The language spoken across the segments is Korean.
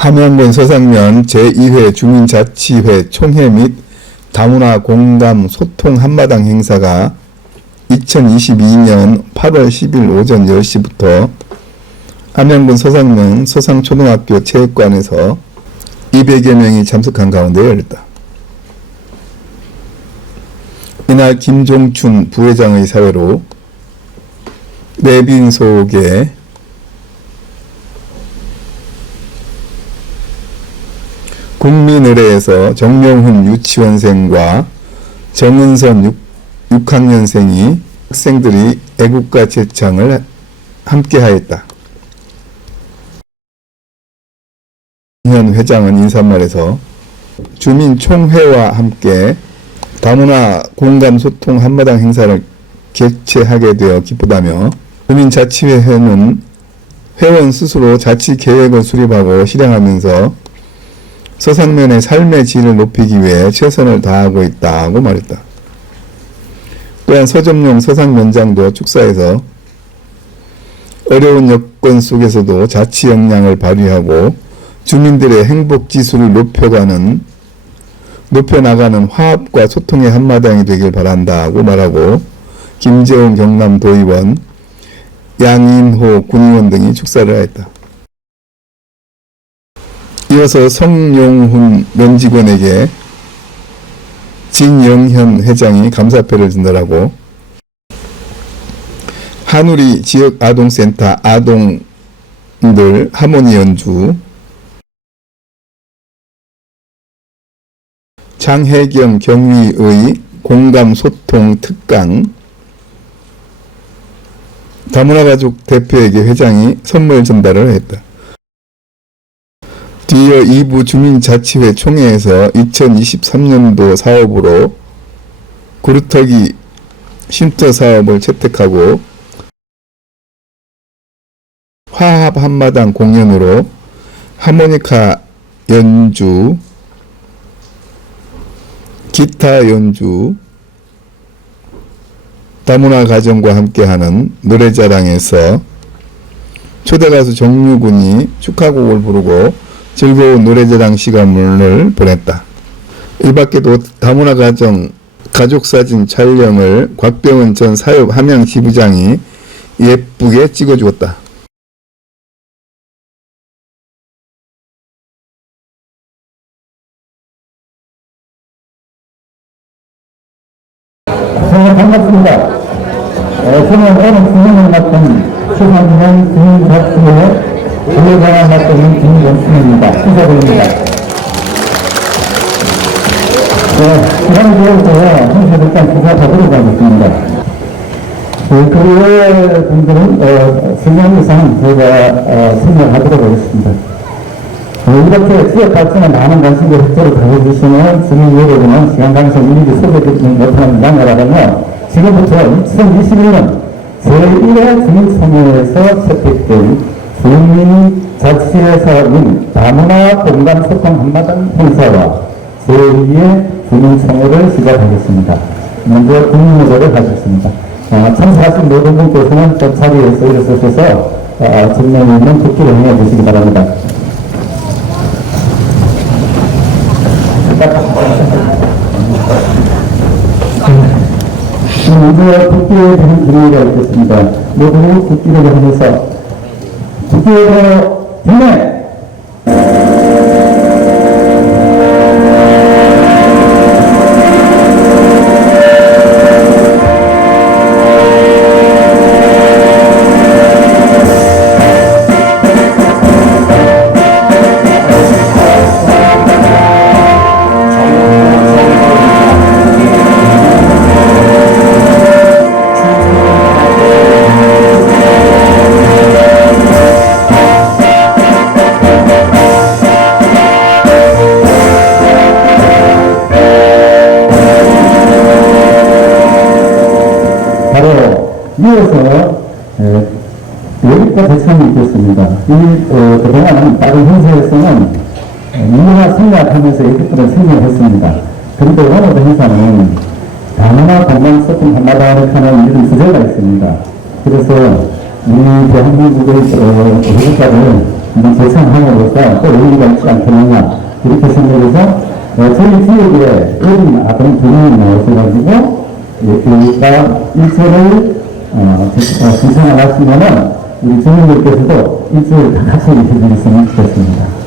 함양군 서상면 제2회 주민자치회 총회 및 다문화 공감 소통 한마당 행사가 2022년 8월 10일 오전 10시부터 함양군 서상면 서상초등학교 체육관에서 200여 명이 참석한 가운데 열렸다. 이날 김종춘 부회장의 사회로 내빈 속에 국민의례에서 정명훈 유치원생과 정은선 6학년생이 학생들이 애국가 제창을 함께하였다. 현 회장은 인사말에서 주민총회와 함께 다문화 공감소통 한마당 행사를 개최하게 되어 기쁘다며 주민자치회는 회원 스스로 자치계획을 수립하고 실행하면서 서상면의 삶의 질을 높이기 위해 최선을 다하고 있다고 말했다. 또한 서점용 서상면장도 축사에서 어려운 여건 속에서도 자치 역량을 발휘하고 주민들의 행복지수를 높여나가는 화합과 소통의 한마당이 되길 바란다고 말하고 김재훈 경남도의원, 양인호 군의원 등이 축사를 하였다. 이어서 성용훈 면직원에게 진영현 회장이 감사패를 전달하고 한우리 지역아동센터 아동들 하모니 연주, 장혜경 경위의 공감소통 특강, 다문화가족 대표에게 회장이 선물 전달을 했다. 뒤이어 2부 주민자치회 총회에서 2023년도 사업으로 구루터기 쉼터 사업을 채택하고 화합 한마당 공연으로 하모니카 연주, 기타 연주, 다문화 가정과 함께하는 노래자랑에서 초대가수 정유군이 축하곡을 부르고 즐거운 노래자랑 시간을 보냈다. 이 밖에도 다문화 가정 가족사진 촬영을 곽병은 전 사협 함양 지부장이 예쁘게 찍어주었다. 반갑습니다. 저는 오늘 진행을 맡은 서상면 주민자치회 부회장을 맡은 김정순입니다. 시작입니다. 지난 9월부터 현실일단 수사받으러 가겠습니다. 그 외 분들은 10년 이상 저희가 설명하도록 하겠습니다. 이렇게 지역 발전에 많은 관심과 협조를 가져주시는 주민 여러분은 시간 관계상 일일이 소개드리지 못하는 양해라며 지금부터 2021년 제1회 주민총회에서 채택된 주민자치회 및 다문화 공감소통 한마당 행사와 제2회 주민총회를 시작하겠습니다. 먼저 국민의례를 하겠습니다. 참석하신 모든 분께서는 자리에서 일어서셔서 정면에 있는 국기를 행해 주시기 바랍니다. 먼저 국기에 대한 준비가 있겠습니다. 모두 국기를 하면서 국기에서 경례! 이어서 외국과 대상이 있겠습니다. 그동안 다른 행사에서는 문화 생략하면서 얘기들을 생략했습니다. 그런데 오늘 행사는 다문화 공감소통 한마당을 하는 이런 주제가 있습니다. 그래서 우리 대한민국의 애국가를 제청함으로써 또 의미가 있지 않겠느냐 이렇게 생각해서 저희 지역에 어린 아동 2명이 나오셔가지고 여기가 일소를 신청하시면은 우리 주민들께서도 일소를 다 같이 해주셨으면 좋겠습니다.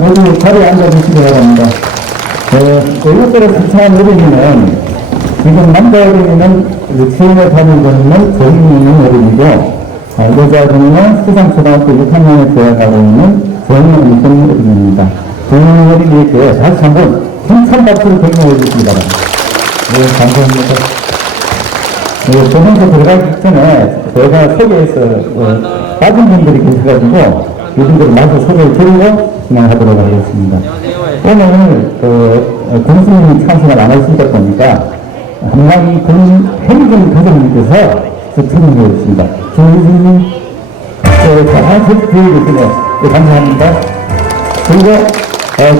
모두 자리에 앉아주시기 바랍니다. 이것들을 신청한 어린이는 지금 남자 어린이는 지원에 다니고 있는 정인이 어린이고 여자 어린이는 수상초등학교 6학년에 들어가고 있는 정인이 어린이입니다. 정인이 어린이에게 다시 한번 힘찬 박수를 격려해 주시기 바랍니다. 네, 감사합니다. 조선소 들어가기 전에 제가 소개해서 빠진 분들이 계셔가지고 이분들을 마저 소개를 드리고 진행하도록 하겠습니다. 오늘 군수님이 참석을 안 하시다 보니까 한마디 군 행정 가정님께서 추천해 주셨습니다. 주민님 잘 드리겠습니다. 감사합니다. 그리고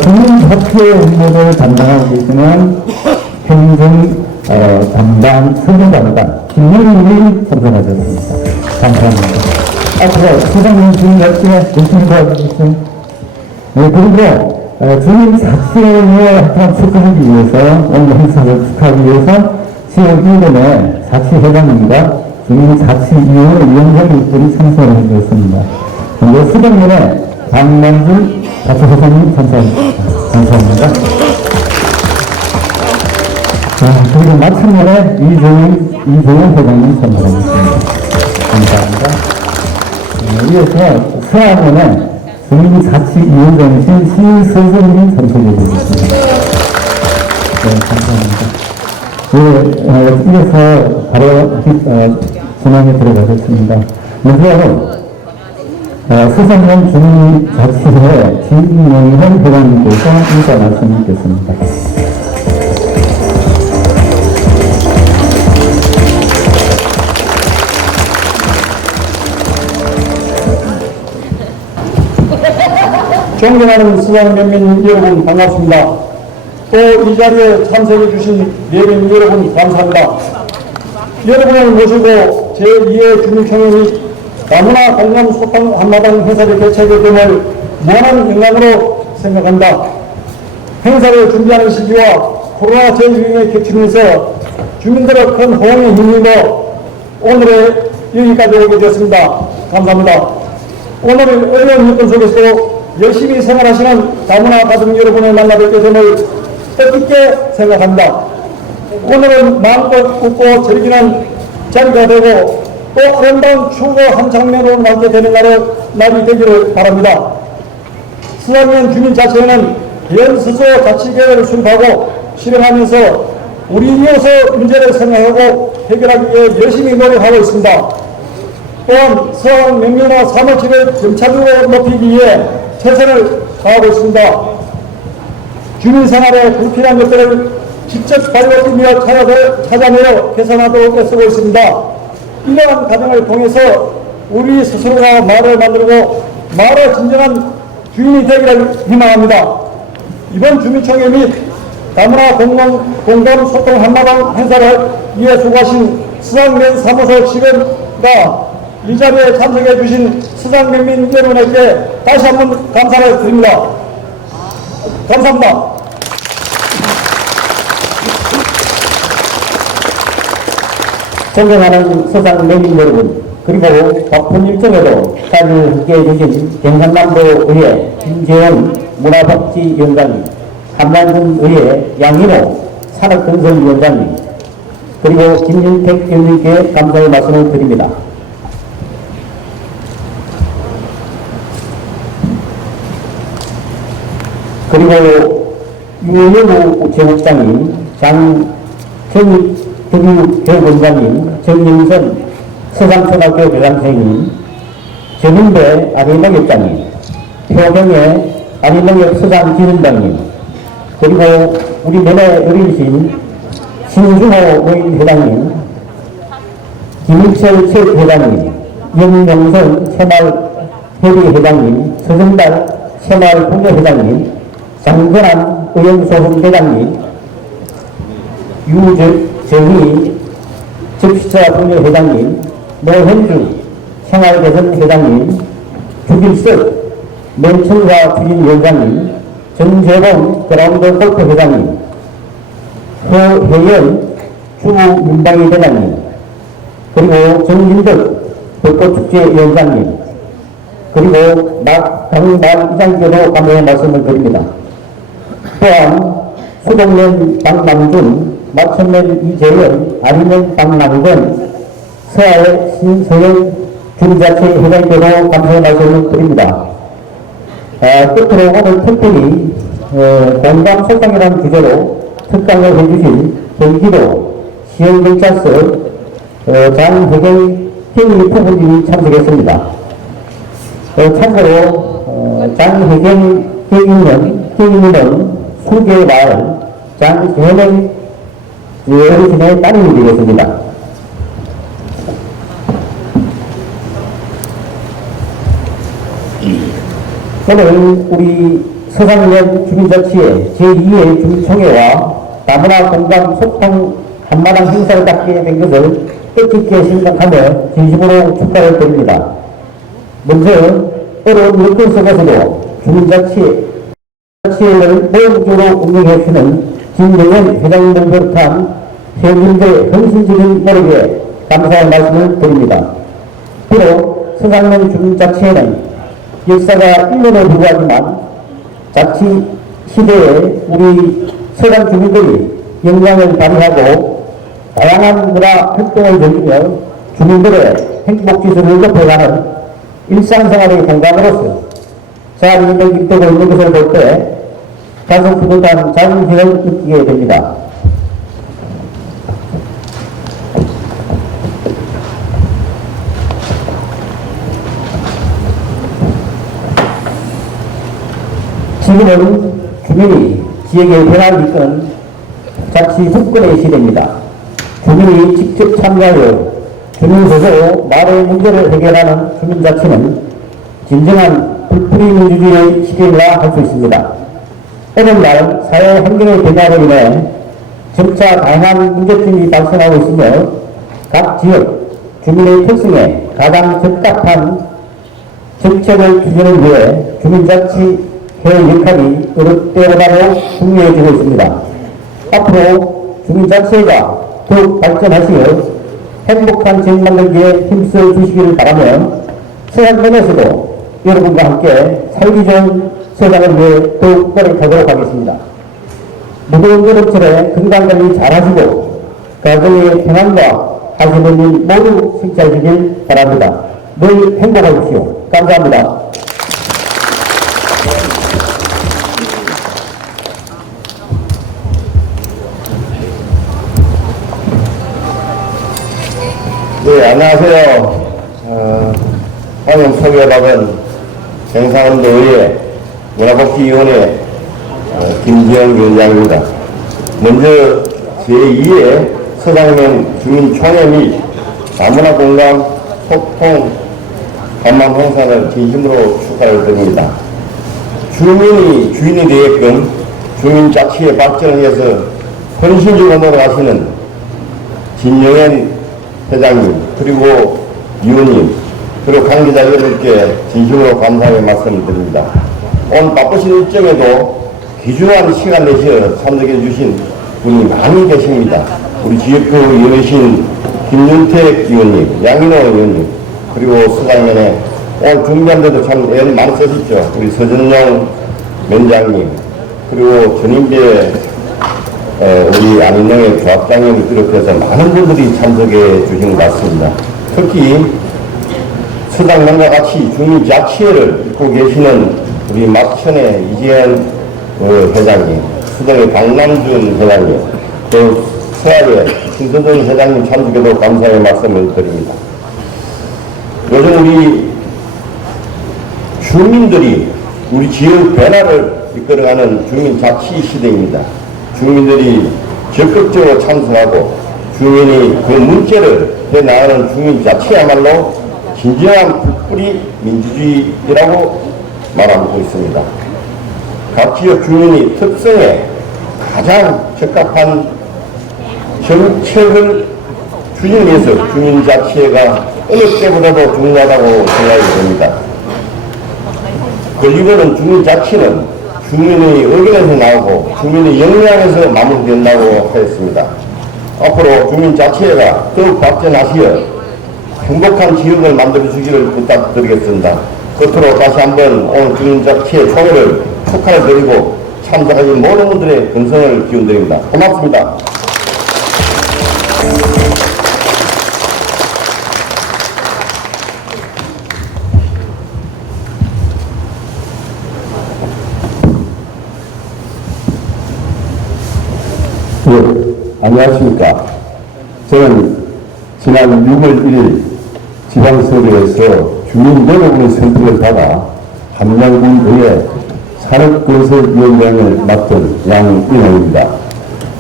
주민협회 업무를 담당하고 계시는 행정 담당 선정관관 김영희님 참석하셨습니다. 감사합니다. 앞으로 수상님 주민 열심히 도와주십시오. 그리고 주민 자치의 합판 축하하기 위해서 오늘 행사를 축하하기 위해서 지역 이름의 자치회장님과 주민 자치위원회 위원장님 분이 참석을 해주셨습니다. 그리고 수장님의 박만준 자치회장님 참석하셨습니다. 감사합니다. 그리고 마침내 이종현 회장님 참석하셨습니다. 감사합니다. 이어서 서학원의 주민자치위원장이신 신서선님 참석해 주셨습니다. 네, 감사합니다. 이어서 바로 진행에 들어가겠습니다. 먼저 서산면 주민자치회 진명현 회장님께서 인사 말씀 드리겠습니다. 존경하는 수상면민 여러분 반갑습니다. 또 이 자리에 참석해 주신 내빈 여러분 감사합니다. 여러분을 모시고 제2회 주민총회이 다문화 공감 소통 한마당 행사를 개최하게 됨을 무한한 영광으로 생각합니다. 행사를 준비하는 시기와 코로나 재유행에 겹치면서 주민들의 큰 호응에 힘입어 오늘에 여기까지 오게 되었습니다. 감사합니다. 오늘 어려운 여건 속에서도 열심히 생활하시는 다문화 가족 여러분을 만나뵙게 됨을 뜻깊게 생각합니다. 오늘은 마음껏 웃고 즐기는 자리가 되고 또 아름다운 추억 한 장면으로 남게 되는 날이 되기를 바랍니다. 수상면 주민자치회는 현수조 자치계획을 수립하고 실행하면서 우리 이웃의 문제를 생각하고 해결하기 위해 열심히 노력하고 있습니다. 또한 서학 명민화 사무실의 점차적으로 높이기 위해 최선을 다하고 있습니다. 주민생활에 불필요한 것들을 직접 발견하며 찾아내어 개선하도록 애쓰고 있습니다. 이러한 과정을 통해서 우리 스스로가 마을을 만들고 마을의 진정한 주인이 되기를 희망합니다. 이번 주민총회 및 다문화 공감 소통 한마당 행사를 위해 수고하신 수상면 사무소 직원과 이 자리에 참석해 주신 수상면민 여러분에게 다시 한번 감사를 드립니다. 감사합니다. 존경하는 서상 내민 여러분, 그리고 바쁜 일정에도 자리를 함께해 주신 경상남도의회 김재원 문화복지위원장님, 한남군의회 양인호 산업건설위원장님, 그리고 김윤택 의원님께 감사의 말씀을 드립니다. 그리고 유영우 제국장님, 장정익 교육원장님, 정영선 서상초등학교 교장선생님, 정은배 아리농협장님, 표경의 아리농협 서장지원장님, 그리고 우리 면회 어린이신 신중호 노인회장님, 김일철 체육회장님, 영명선 새마을협의회장님, 서정달 새마을공예회장님, 장건환 의원소송회장님, 유정희 적시자분회회장님, 노현주 생활개선회장님, 주길석 맨천사 추진위원장님, 정재봉 그라운드 골프회장님, 허혜연 주민방위 대장님, 그리고 정진덕 벚꽃축제위원장님, 그리고 강발 이장께도 감사의 말씀을 드립니다. 또한 수동면 박남준, 마천면 이재현, 아리면 박남근, 서하의 신서영 중자체 회장께도 감사의 말씀을 드립니다. 끝으로 오늘 특별히 공감 소통이라는 주제로 특강을 해주신 경기도 시흥경찰서 장혜경 경위부부님이 참석했습니다. 참고로 장혜경 경위는 수계마을 장혜경 어르신의 따님이 되겠습니다. 오늘 우리 서상면 주민자치회 제2회 주민총회와 다문화 공감 소통 한마당 행사를 갖게 된 것을 뜻깊게 생각하며 진심으로 축하를 드립니다. 먼저 어려운 여건 속에서도 주민자치회를 모험적으로 운영해주시는 진영현 회장님을 비롯한 회원님들의 헌신적인 노력에 감사의 말씀을 드립니다. 비록 서상면 주민자치회는 역사가 1년에 불과하지만 자치 시대에 우리 서강 주민들이 역량을 발휘하고 다양한 문화 활동을 즐기며 주민들의 행복지수를 높여가는 일상생활의 공간으로서 잘 운영되고 있는 것을 볼 때 가슴 뿌듯한 자긍심을 느끼게 됩니다. 지금은 주민이 지역의 변화를 이끄는 자치 후권의 시대입니다. 주민이 직접 참여하여 주민소수로 마을의 문제를 해결하는 주민자치는 진정한 불풀이 민주주의의 시대라 할 수 있습니다. 오늘날 사회 환경의 변화로 인해 점차 다양한 문제점이 발생하고 있으며 각 지역 주민의 특성에 가장 적합한 정책을 추진하기 위해 주민자치 회의 역할이 어느 때보다도 중요해지고 있습니다. 앞으로 주민자치회가 더욱 발전하시어 행복한 지역 만들기에 힘써 주시기를 바라며 서상면에서도 여러분과 함께 살기 좋은 세상을 위해 더욱 노력하도록 하겠습니다. 무더운 여름철에 건강관리 잘하시고 가정의 평안과 하시는 일 모두 성취하시길 바랍니다. 늘 행복하십시오. 감사합니다. 네, 안녕하세요. 방금 소개받은 경상남도의회 문화복지위원회 김지영 위원장입니다. 먼저 제2회 서상면 주민총회 및 다문화 공감 소통 관망 행사를 진심으로 축하를 드립니다. 주민이 주인이 되게끔 주민자치의 발전을 위해서 헌신적으로 노력하시는 진영현 회장님, 그리고 위원님, 그리고 관계자 여러분께 진심으로 감사의 말씀을 드립니다. 오늘 바쁘신 일정에도 귀중한 시간 내셔 참석해 주신 분이 많이 계십니다. 우리 지역구 연예신 김윤택 의원님, 양인호 의원님, 그리고 서장면에 오늘 준비하는데도 참 애를 많이 쓰셨죠. 우리 서전용 면장님, 그리고 전인배 우리 안인영의 조합장님을 비롯해서 많은 분들이 참석해 주신 것 같습니다. 특히 서장면과 같이 주민자치회를 잇고 계시는 우리 막천의 이재현 회장님, 수동의 강남준 회장님, 또 서학의 신선전 회장님 참석에도 감사의 말씀을 드립니다. 요즘 우리 주민들이 우리 지역 변화를 이끌어가는 주민자치 시대입니다. 주민들이 적극적으로 참석하고 주민이 그 문제를 해나가는 주민자치야말로 진정한 풀뿌리 민주주의라고 말하고 있습니다. 각 지역 주민이 특성에 가장 적합한 정책을 추진하기 위해서 주민자치회가 어느 때보다도 중요하다고 생각이 됩니다. 권리권은 주민자치는 주민의 의견에서 나오고 주민의 역량에서 마무리된다고 하였습니다. 앞으로 주민자치회가 더욱 발전하시어 행복한 지역을 만들어주기를 부탁드리겠습니다. 끝으로 다시 한번 오늘 주민자치회 총회를 축하를 드리고 참석하신 모든 분들의 건성을 기원드립니다. 고맙습니다. 안녕하십니까. 저는 지난 6월 1일 지방선거에서 주민 여러분의 선택을 받아 함양군도의 산업건설위원장을 맡은 양인호입니다.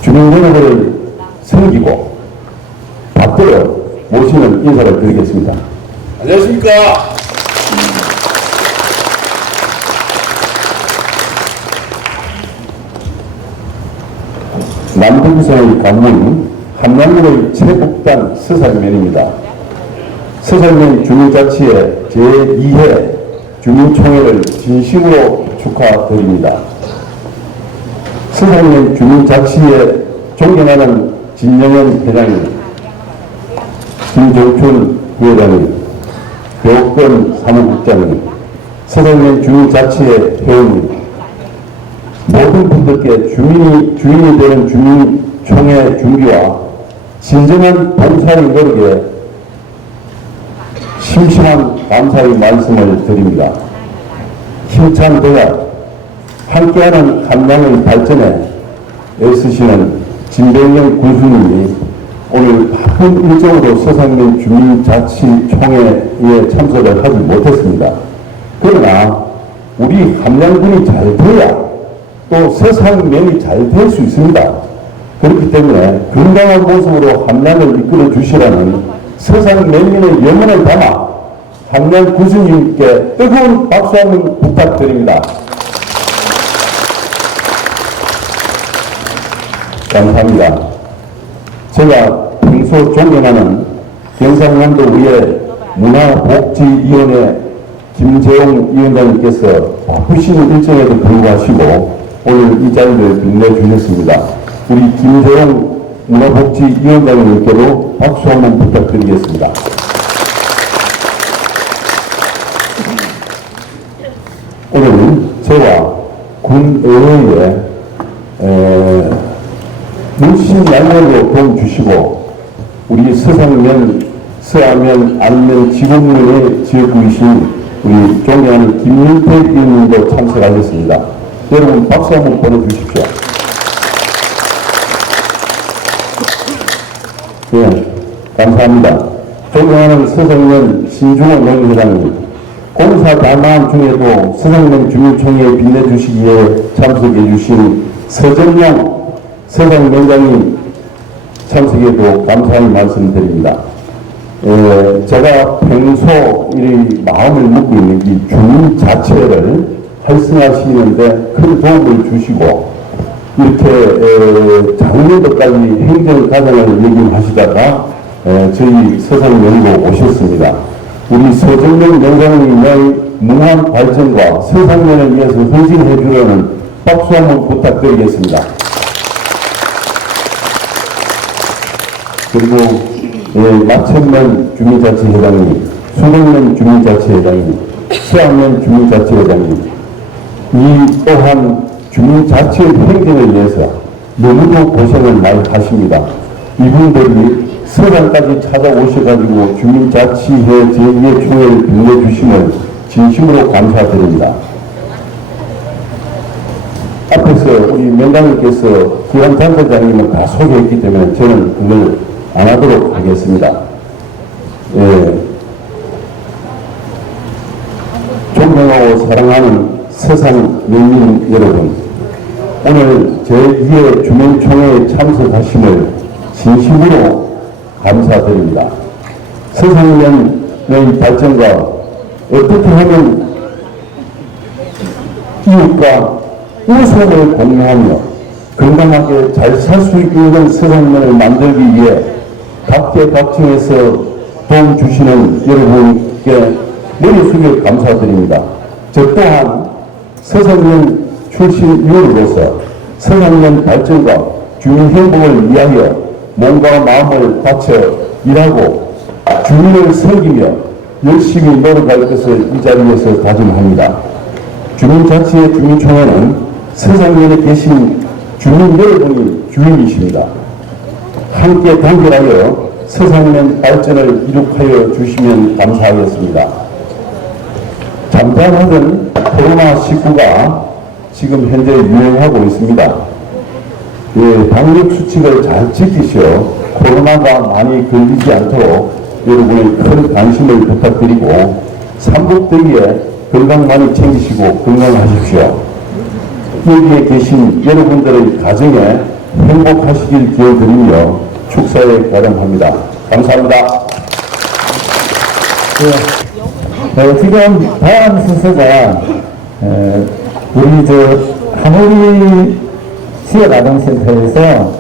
주민 여러분을 섬기고 받들어 모시는 인사를 드리겠습니다. 안녕하십니까. 남북선의 관문 함양군의 최북단 서산면입니다. 서산면 주민자치회 제2회 주민총회를 진심으로 축하드립니다. 서산면 주민자치회 존경하는 진영현 회장님, 김종춘 부회장님, 교권 사무국장님, 서산면 주민자치회 회원님, 모든 분들께 주인이 되는 주민총회 준비와 진정한 봉사의 노력에 심심한 감사의 말씀을 드립니다. 힘찬 대학, 함께하는 함양의 발전에 애쓰시는 진병영 군수님이 오늘 바쁜 일정으로 서산면 주민자치총회에 참석을 하지 못했습니다. 그러나 우리 함양군이 잘 돼야 또 서산면이 잘 될 수 있습니다. 그렇기 때문에 건강한 모습으로 함양을 이끌어 주시라는 서산면민의 염원을 담아 함양 군수님께 뜨거운 박수 한번 부탁드립니다. 감사합니다. 제가 평소 존경하는 경상남도의회 문화복지위원회 김재용 위원장님께서 바쁘신 일정에도 불구하시고 오늘 이 자리를 빛내주셨습니다. 우리 김재용 문화복지위원장님께도 박수 한번 부탁드리겠습니다. 오늘 저와 군의회에 물심양면으로 도움 주시고 우리 서상면, 서하면, 안면 지공면의 지역구이신 우리 존경하는 김윤택 의원님도 참석하셨습니다. 여러분 박수 한번 보내주십시오. 네, 감사합니다. 존경하는 서상면 신중원 농회장님, 공사 다만 중에도 서상면 주민총회에 빛내주시기에 참석해 주신 서정용 서상면장님 참석에도 감사의 말씀드립니다. 제가 평소 이 마음을 먹고 있는 이 주민 자체를 활성화시키는데 큰 도움을 주시고 이렇게 작년도까지 행정 과정을 얘기하시다가 저희 서상면으로 오셨습니다. 우리 서정명 영장님의 무한 발전과 서상면을 위해서 헌신해 주려는 박수 한번 부탁드리겠습니다. 그리고 마천면 주민자치회장님, 수령면 주민자치회장님, 시안면 주민자치회장님, 이 또한 주민자치 행정을 위해서 너무도 고생을 많이 하십니다. 이분들이 서산까지 찾아오셔가지고 주민자치회 제2의 총회를 빛내주심을 진심으로 감사드립니다. 앞에서 우리 명단님께서 기관 단체장님을 다 소개했기 때문에 저는 그걸 안 하도록 하겠습니다. 존경하고 사랑하는 서산 명민 여러분, 오늘 제2회 주민총회에 참석하심을 진심으로 감사드립니다. 서산면의 발전과 어떻게 하면 이웃과 우선을 공유하며 건강하게 잘 살 수 있는 서산면을 만들기 위해 각계각층에서 도움 주시는 여러분께 머리 숙여 감사드립니다. 저 또한 서산면 출신 유언으로서 서산면 발전과 주민 행복을 위하여 몸과 마음을 바쳐 일하고 주민을 섬기며 열심히 노력할 것을 이 자리에서 다짐합니다. 주민자치회 주민총회는 서산면에 계신 주민 여러분이 주인이십니다. 함께 단결하여 서산면 발전을 이룩하여 주시면 감사하겠습니다. 잠잠하던 코로나19가 지금 현재 유행하고 있습니다. 방역 수칙을 잘 지키시어 코로나가 많이 걸리지 않도록 여러분의 큰 관심을 부탁드리고 삼복더위에 건강 많이 챙기시고 건강하십시오. 여기에 계신 여러분들의 가정에 행복하시길 기원드리며 축사에 가름합니다. 감사합니다. 지금 다음 순서가 우리 하모리 지역아동센터에서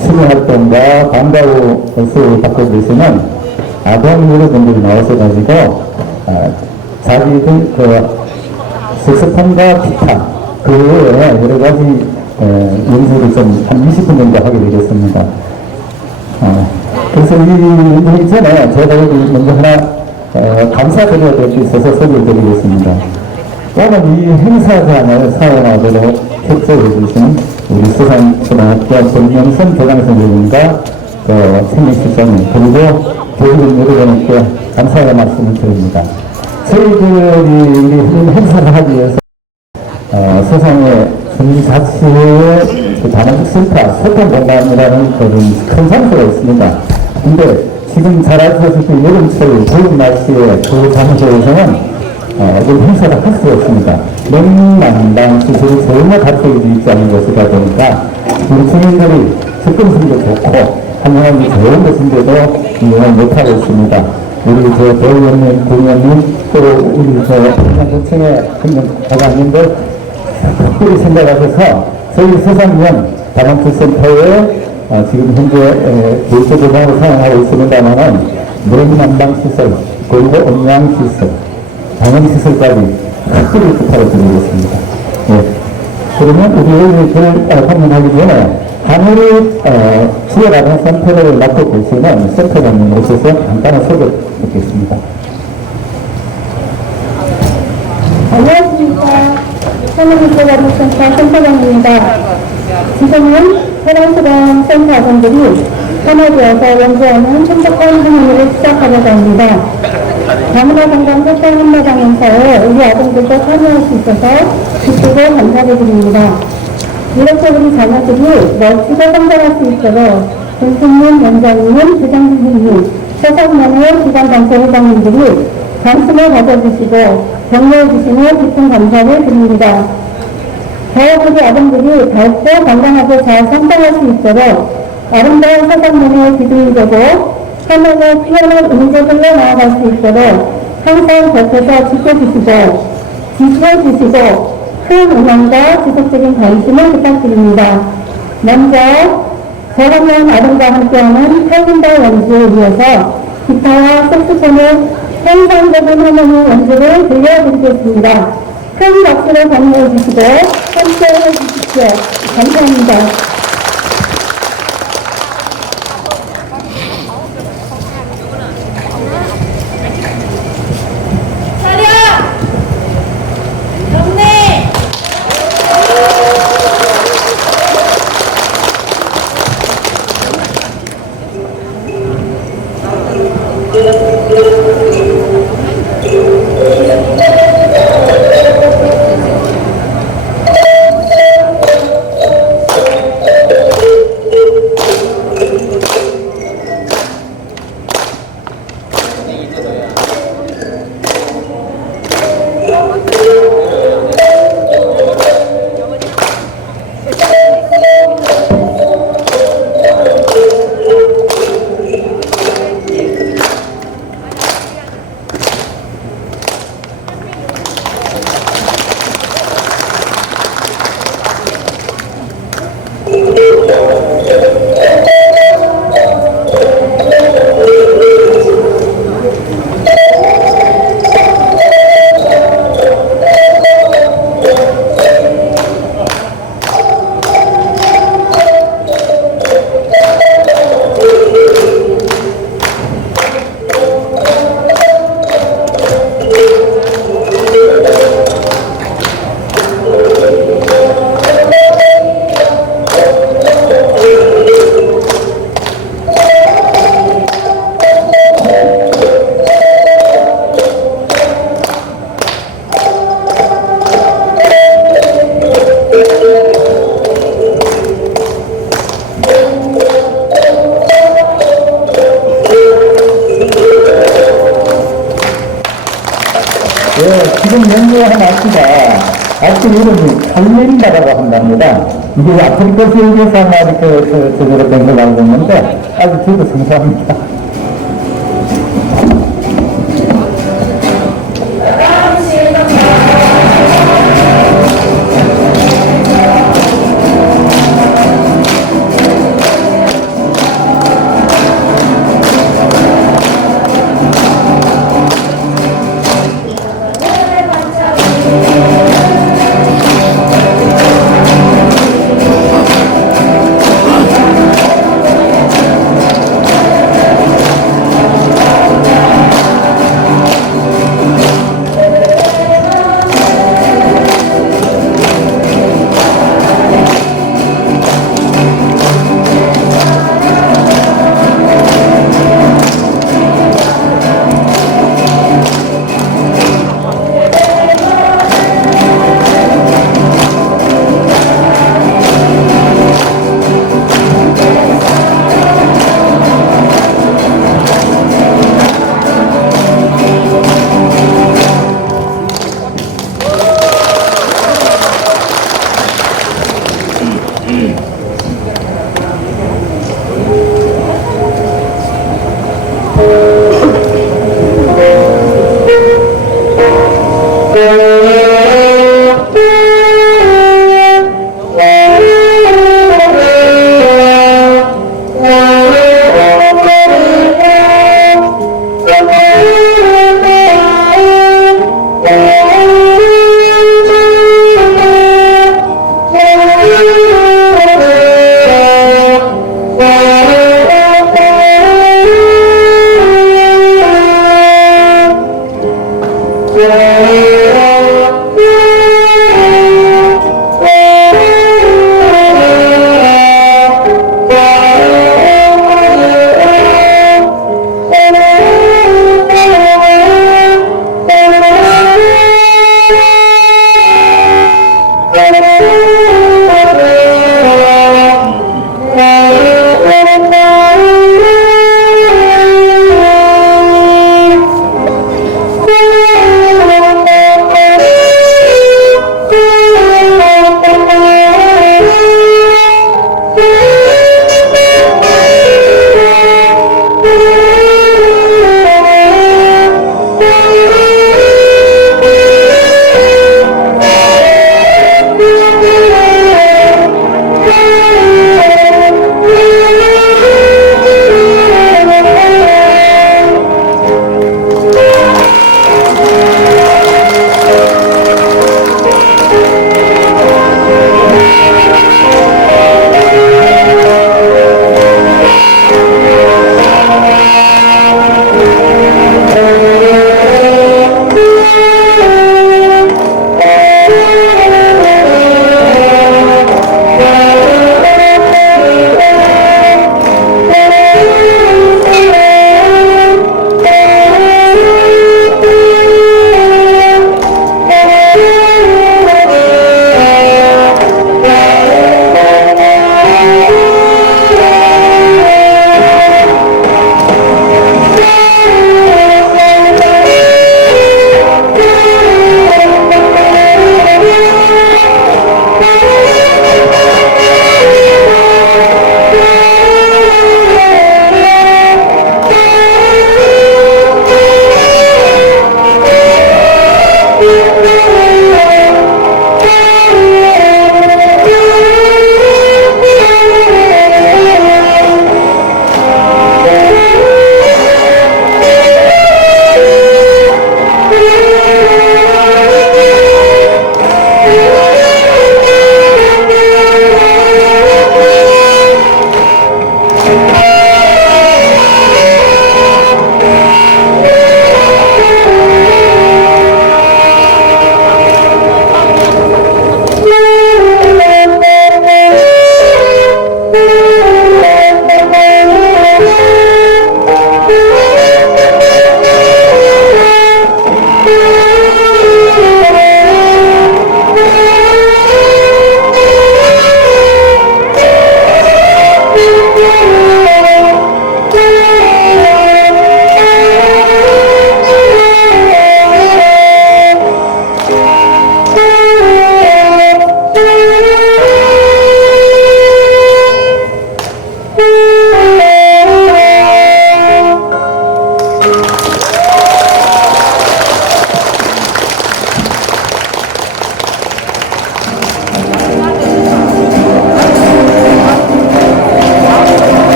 취미활동과 방과후 수업을 받고 계시는 아동 여러분들이 나오셔가지고 자기들 색소폰과 기타 그 외에 여러 가지 연주를 좀 한 20분 정도 하게 되겠습니다. 그래서 이 연주 전에 제가 여기 먼저 하나 감사드려야 될 게 있어서 소개해드리겠습니다. 오늘 이 행사장을 사용하도록 협조해 주신 우리 수산초등학교 정명선 교장선생님과 생명실장님 그리고 교육원 여러분께 감사의 말씀을 드립니다. 저희들이 이런 행사를 하기 위해서 세상에 주민자치의 다문적 센터 소통 공간이라는 그런 큰 장소가 있습니다. 근데 지금 잘 아시다시피 여름철 더운 날씨에 그 장소에서는 좀 행사를 할 수 없습니다. 명만당 시설이 전혀 갖춰져 있지 않은 곳이다 보니까 우리 주민들이 접근성도 좋고 환경이 좋은 곳인데도 이용을 못하고 있습니다. 우리 대의원님, 공의원님, 또 우리 평양도청의 행정과장님들 특별히 생각하셔서 저희 서산면 다문투센터에 지금 현재 교육조정으로 사용하고 있습니다만은 명만당 그리고 음양시설, 방역시설까지 특별히 부탁을 드리겠습니다. 그러면 우리 여기를 방문하기 전에 하늘 지역아동센터를 맡고 계시는 센터장님 오셔서 간단한 소개 듣겠습니다. 안녕하십니까. 하늘지역아동센터 센터장입니다. 지금은 해랑수강 센터 아동들이 하나되어서 연구하는 행복한 하나를 시작하려고 합니다. 다문화 건강 활동 한마당 행사에 우리 아동들도 참여할 수 있어서 기쁘고 감사를 드립니다. 이렇게 우리 자녀들이 멋지게 성장할 수 있도록 선생님, 원장님, 교장선생님, 서산면의 기관단체 회장님들이 관심을 가져주시고 격려해주시는 깊은 감사를 드립니다. 더욱 우리 아동들이 밝고 건강하게 잘 성장할 수 있도록 아름다운 서산면의 기둥이 되고 하늘의 피어난 인재들로 나아갈 수 있도록 항상 곁에서 지켜주시고 큰 응원과 지속적인 관심을 부탁드립니다. 먼저 서산면 아동과 함께하는 탈긴다 연주에 이어서 기타와 색소폰의 환상적인 하모니 연주를 들려드리겠습니다. 큰 박수로 격려해 주시고 함께해 주십시오. 감사합니다. 연구한 악기가 악기 이름이 칼림바라고 한답니다. 이게 아프리카 세계에서 아마 이렇게 제대로 된 걸 알고 있는데 아주 저도 생소합니다.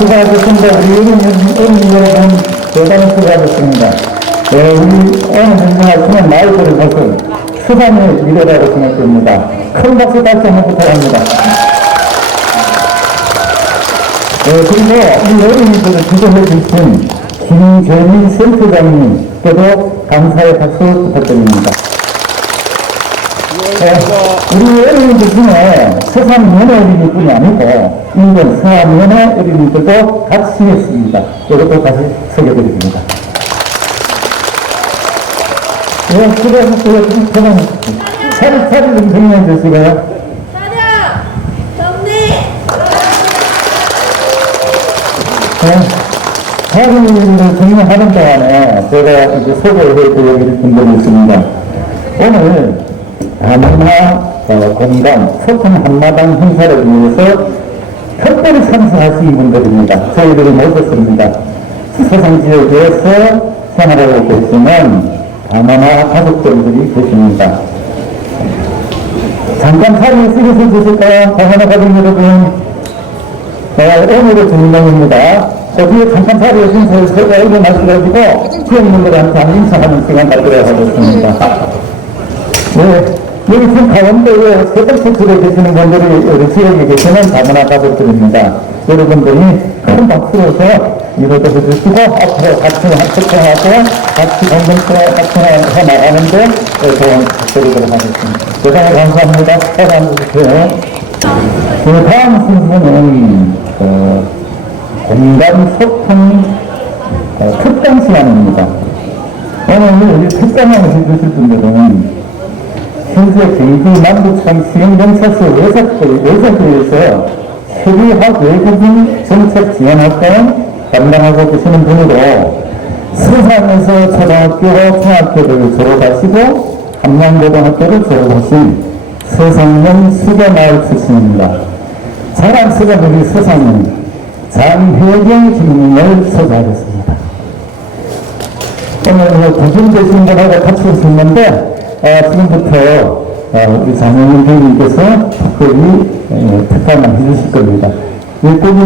수고하셨습니다. 우리 어린이 여러분, 대단히 수고하셨습니다. 우리 오늘 행정할 마을들의 것은 수반의 미래라고 생각됩니다. 큰 박수 다시 한번 부탁합니다. 그리고 이 어린이들을 지도해 주신 김재민 센터장님께도 감사의 박수 부탁드립니다. 우리 어린이들 중에 서산면회 어린이뿐이 아니고 인근 서안면회 어린이들도 같이 했습니다. 이것도 다시 소개드립니다. 수고하셨어요. 차를 좀 정리해 주시고요. 차렷! 정리! 사진을 정리하는 동안에 제가 이제 소개해 드릴 분들이 있습니다. 오늘 다문화 공간 소통 한마당 행사를 위해서 특별히 참석하신 분들입니다. 저희들이 모셨습니다. 세상 지역에서 생활하고 계시는 다문화 가족들이 계십니다. 잠깐 자리에 쓰셔서 주실까요? 다문화 가족 여러분. 오늘의 주인공입니다. 뒤에 잠깐 자리에 쓰셔서 일어나셔가지고 지역민들한테 한 인사하는 시간 갖도록 하겠습니다. 네, 여기 지금 가운데에 세번째에 계시는 분들이 우리 지역에 계시는 다문화 가족들입니다. 여러분들이 큰 박수로서 이것도 해주시고 앞으로 같이 소통하고 같이 공동체 같이 나가는데 도움 드리도록 하겠습니다. 대단히 감사합니다. 따라 앉으세요. 다음 순서는 공간 소통 특강 시간입니다. 오늘 특강을 해주실 분들은 현재 경기 남북한 시행경찰서 외사부에서 협의학 외국인 정책 지원 활동 담당하고 계시는 분으로 서산에서 초등학교, 중학교를 졸업하시고 함양고등학교를 졸업하신 서상년 수교마을 출신입니다. 자랑스가 우리 서상년 장혜경 주민을 소개하겠습니다. 오늘 도중되신 분하고 같이 오셨는데 지금부터 우리 장혜경 주민께서 특별히 특강을 해주실 겁니다. 거기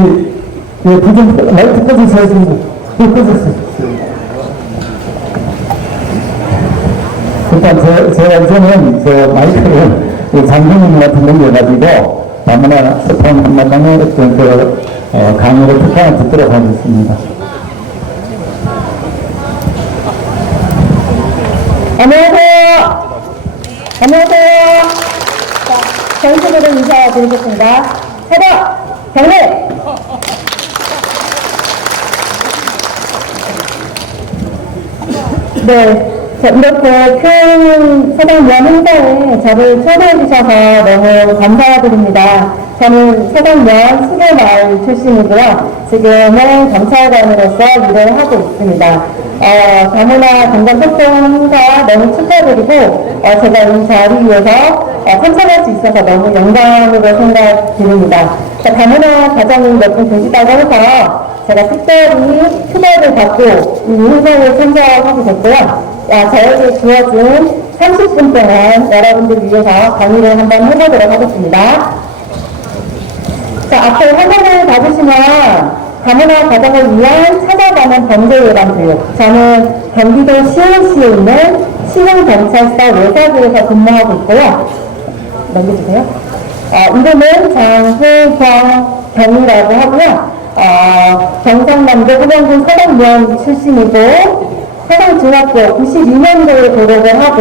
도중 라이트 꺼주셔야지. 꺼주세요. 일단 제가 이제는 마이크를 장군님한테 넘겨가지고 아무나 소통 한마당에 어떤 강의를 특강을 듣도록 하겠습니다. 안녕하세요. 안녕하세요. 자, 전체적으로 인사드리겠습니다. 사과, 경례. 네. 이렇게 큰 서당면 행사에 저를 초대해 주셔서 너무 감사드립니다. 저는 서당면 수교마을 출신이고요. 지금은 경찰관으로서 일을 하고 있습니다. 다문화 건강소통 행사 너무 축하드리고 제가 이 자리에서 참석할 수 있어서 너무 영광으로 생각드립니다. 다문화 가정이 몇 분 계시다고 해서 제가 특별히 초대를 받고 이 행사에 참석하게 됐고요. 저에게 주어진 30분 동안 여러분들 위해서 강의를 한번 해보도록 하겠습니다. 자, 앞에 화면을 봐주시면 다문화 가정을 위한 찾아가는 범죄 예방 교육. 저는 경기도 시흥시에 있는 시흥경찰서 외사부에서 근무하고 있고요. 넘겨주세요. 이름은 장혜경이라고 하고요. 경상남도 호명군 서당면 출신이고 서당중학교 92년도에 졸업을 하고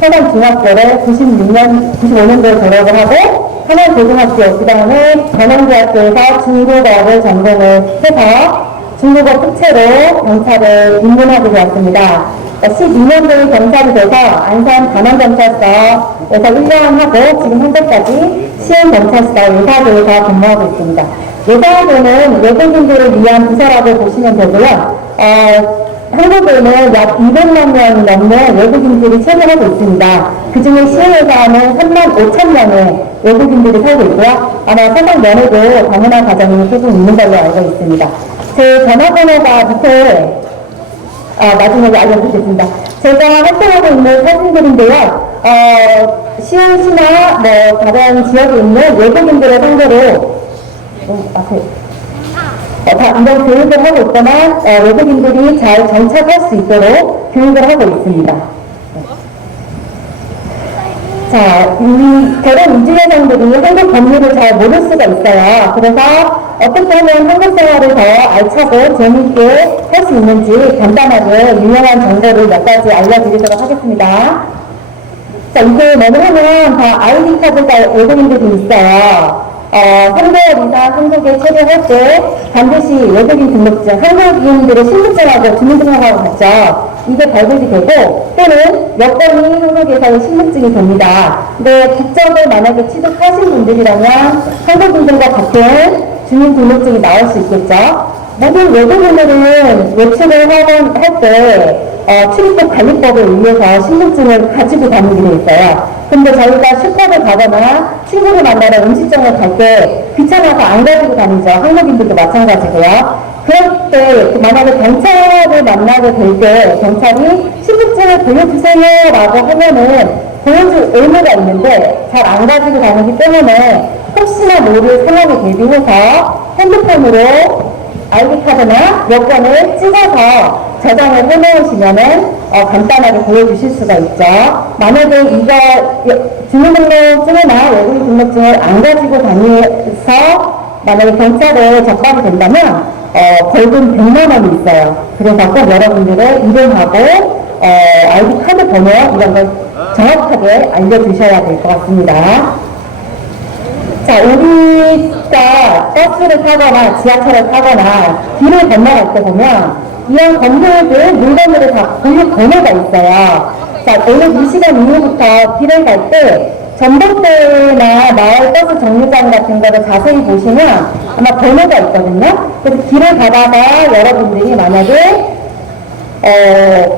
서당중학교를 95년도에 졸업을 하고 한양고등학교 그 다음에 전원대학교에서 중국어를 전공을 해서 중국어 특채로 경찰을 입문하게 되었습니다. 12년도에 경찰이 돼서 안산 단원경찰서에서 1년 하고 지금 현재까지 시흥경찰서 외사부에서 근무하고 있습니다. 외사부는 외국인들을 위한 부서라고 보시면 되고요. 한국에는 약 200만 명 넘는 외국인들이 체류하고 있습니다. 그 중에 시흥에서는 3만 5천 명의 외국인들이 살고 있고요. 아마 서당면에도 다문화 가정이 조금 있는 걸로 알고 있습니다. 제 전화번호가 밑에 나중에 알려드리겠습니다. 제가 활동하고 있는 사진들인데요. 시흥시나 다른 지역에 있는 외국인들을 상대로 이런 교육을 하고 있거나 외국인들이 잘 정착할 수 있도록 교육을 하고 있습니다. 자, 이 결혼 이주 여성들이 한국 법률을 잘 모를 수가 있어요. 그래서 어떻게 하면 한국 생활을 더 알차고 재미있게 할 수 있는지 간단하게 유용한 정보를 몇 가지 알려드리도록 하겠습니다. 자, 이게 뭐냐면 다 아이디 카드가 외국인들이 있어요. 3개월 이상 한국에 체류할 때 반드시 외국인 등록증, 한국인들의 신분증하고 주민등록하고 같죠. 이게 발급이 되고 또는 여건이 한국에서의 신분증이 됩니다. 근데 국적을 만약에 취득하신 분들이라면 한국인들과 같은 주민등록증이 나올 수 있겠죠. 모든 외국인들은 외출을 할 때 출입국 관리법에 의해서 신분증을 가지고 다니게 돼 있어요. 근데 저희가 슈퍼를 가거나 친구를 만나러 음식점을 갈 때 귀찮아서 안 가지고 다니죠. 한국인들도 마찬가지고요. 그럴 때 만약에 경찰을 만나게 될 때 경찰이 신분증을 보여주세요 라고 하면은 보여줄 의무가 있는데 잘 안 가지고 다니기 때문에 혹시나 모를 상황에 대비해서 핸드폰으로 아이디카드나 여권을 찍어서 저장을 해놓으시면은 간단하게 보여주실 수가 있죠. 만약에 이거 주민등록증이나 외국인 등록증을 안 가지고 다니면서 만약에 경찰에 적발이 된다면 벌금 100만 원이 있어요. 그래서 꼭 여러분들의 이름하고 아이디카드 번호 이런 걸 정확하게 알려주셔야 될 것 같습니다. 자, 우리가 버스를 타거나 지하철을 타거나 길을 건너갈 때 보면 이런 건물들, 물건들을 다 공유 번호가 있어요. 자, 오늘 이 시간 이후부터 길을 갈 때 전봇대나 마을 버스 정류장 같은 거를 자세히 보시면 아마 번호가 있거든요. 그래서 길을 가다가 여러분들이 만약에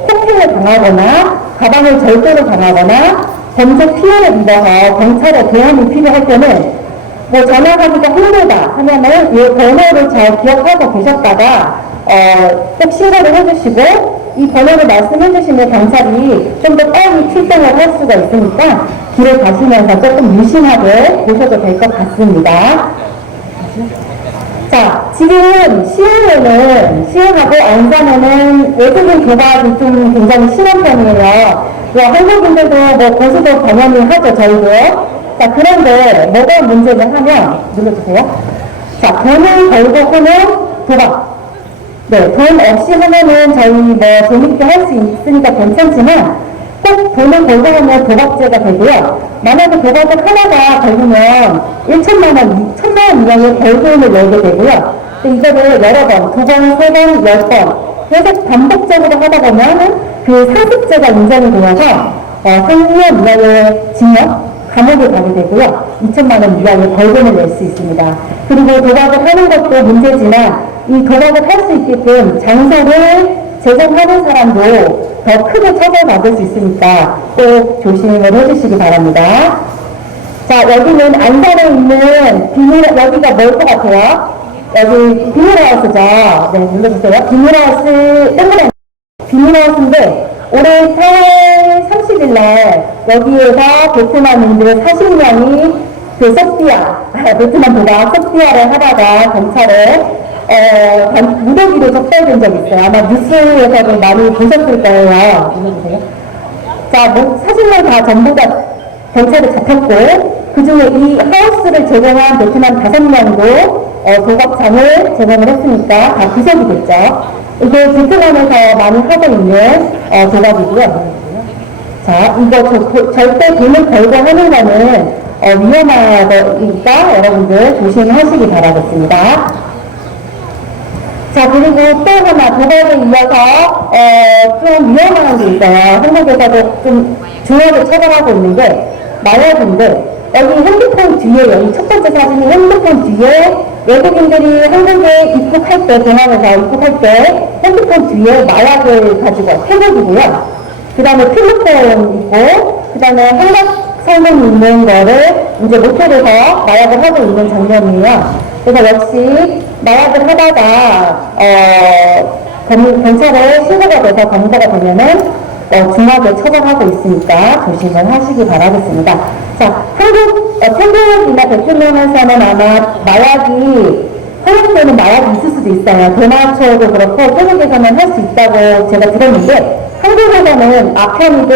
폭행을 당하거나 가방을 절도를 당하거나 범죄 피해를 입어서 경찰에 도움이 필요할 때는 뭐 전화하기가 힘들다 하면은 이 번호를 잘 기억하고 계셨다가 꼭 신고를 해주시고 이 번호를 말씀해 주시면 경찰이 좀 더 빨리 출동을 할 수가 있으니까 길을 가시면서 조금 유심하게 보셔도 될 것 같습니다. 자, 지금 시흥하고 안산에는 외국인 교각이 좀 굉장히 심한 편이에요. 한국인들도 뭐 고수도 당연히 하죠, 저희도요. 자, 그런데 뭐가 문제를 하면, 눌러주세요. 자, 돈을 걸고 하면 도박. 네, 돈 없이 하면은 저희 뭐 재밌게 할 수 있으니까 괜찮지만 꼭 돈을 걸고 하면 도박죄가 되고요. 만약에 도박을 하다가 걸리면 1천만 원, 2천만 원 이하의 벌금을 내게 되고요. 이거를 여러 번, 2번, 3번, 10번 계속 반복적으로 하다 보면 그 사습죄가 인정이 되어서 3년 이하의 징역, 감옥에 가게 되고요. 2천만 원 이하의 벌금을 낼 수 있습니다. 그리고 도박을 하는 것도 문제지만 이 도박을 할 수 있게끔 장소를 제공하는 사람도 더 크게 처벌받을 수 있으니까 꼭 조심을 해주시기 바랍니다. 자, 여기는 안산에 있는 여기가 뭘 것 같아요? 여기 비닐하우스죠. 네, 눌러주세요. 비닐하우스, 동그란 비닐하우스인데 올해 4월 30일 날 여기에서 베트남인들 40명이 그 소피아, 베트남 도박 소피아를 하다가 경찰에 무더기로 적발된 적이 있어요. 아마 뉴스에서도 많이 보셨을 거예요. 눌러주세요. 자, 뭐 사실은 다 전부 다 경찰에 잡혔고 그 중에 이 하우스를 제공한 베트남 5명도 도박장을 제공을 했으니까 다 구속이 됐죠. 이게 베트남에서 많이 하고 있는 도박이고요. 자, 이거 절대 돈을 걸고 하는 거는 위험하니까 여러분들 조심하시기 바라겠습니다. 자, 그리고 또 하나 도박에 이어서 좀 위험한 게 있어요. 한국에서도 좀 중요하게 처벌하고 있는 게 마약인데 여기 핸드폰 뒤에 여기 첫 번째 사진이 핸드폰 뒤에 외국인들이 한국에 입국할 때 공항에서 입국할 때 핸드폰 뒤에 마약을 가지고 태국이고요. 그 다음에 필로폰 있고 그 다음에 한각상봉이 있는 거를 이제 모텔에서 마약을 하고 있는 장면이에요. 그래서 역시 마약을 하다가 경찰에 신고가 돼서 검거가 되면은 중하게 처벌하고 있으니까 조심을 하시기 바라겠습니다. 자, 태국이나 베트남에서는 아마 마약이 허용되는 마약이 있을 수도 있어요. 대마초도 그렇고 태국에서는 할 수 있다고 제가 들었는데 한국에서는 아편이든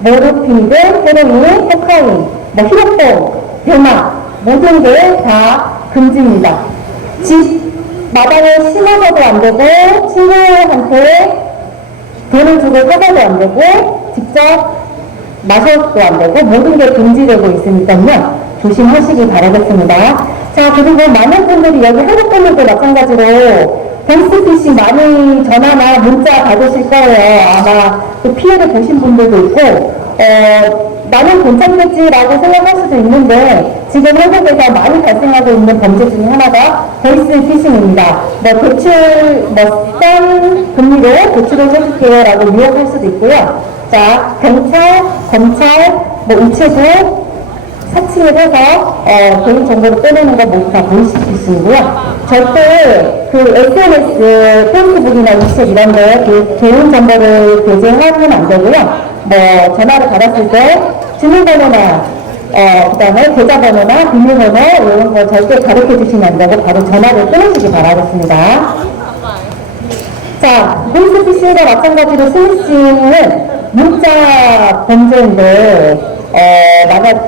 모르핀이든 헤로인, 코카인, 뭐 히로폰, 대마 모든 게 다 금지입니다. 집 마당에 심어서도 안 되고 친구한테 돈을 주고 사서도 안 되고 직접 마셔도 안 되고 모든 게 금지되고 있으니까요. 조심하시기 바라겠습니다. 자, 그리고 많은 분들이 여기 한국 분들도 마찬가지로 보이스피싱 많이 전화나 문자 받으실 거예요. 아마 그 피해를 보신 분들도 있고 나는 괜찮겠지라고 생각할 수도 있는데 지금 한국에서 많이 발생하고 있는 범죄 중에 하나가 보이스피싱입니다. 뭐 대출, 싼 금리로 대출을 해줄게요 라고 유혹할 수도 있고요. 자, 경찰, 검찰, 우체국 사칭을 해서 개인정보를 빼내는 거 모두 다 보이스피싱이고요. 절대 그 SNS, 페이스북이나 위챗 이런 데 그 개인정보를 게재하면 안 되고요. 뭐 전화를 받았을 때 주민번호나 그 다음에 계좌번호나 비밀번호 이런 거 절대 가르쳐 주시면 안 되고 바로 전화를 끊으시기 바라겠습니다. 자, 보이스피싱과 마찬가지로 스미싱은 문자 범죄인데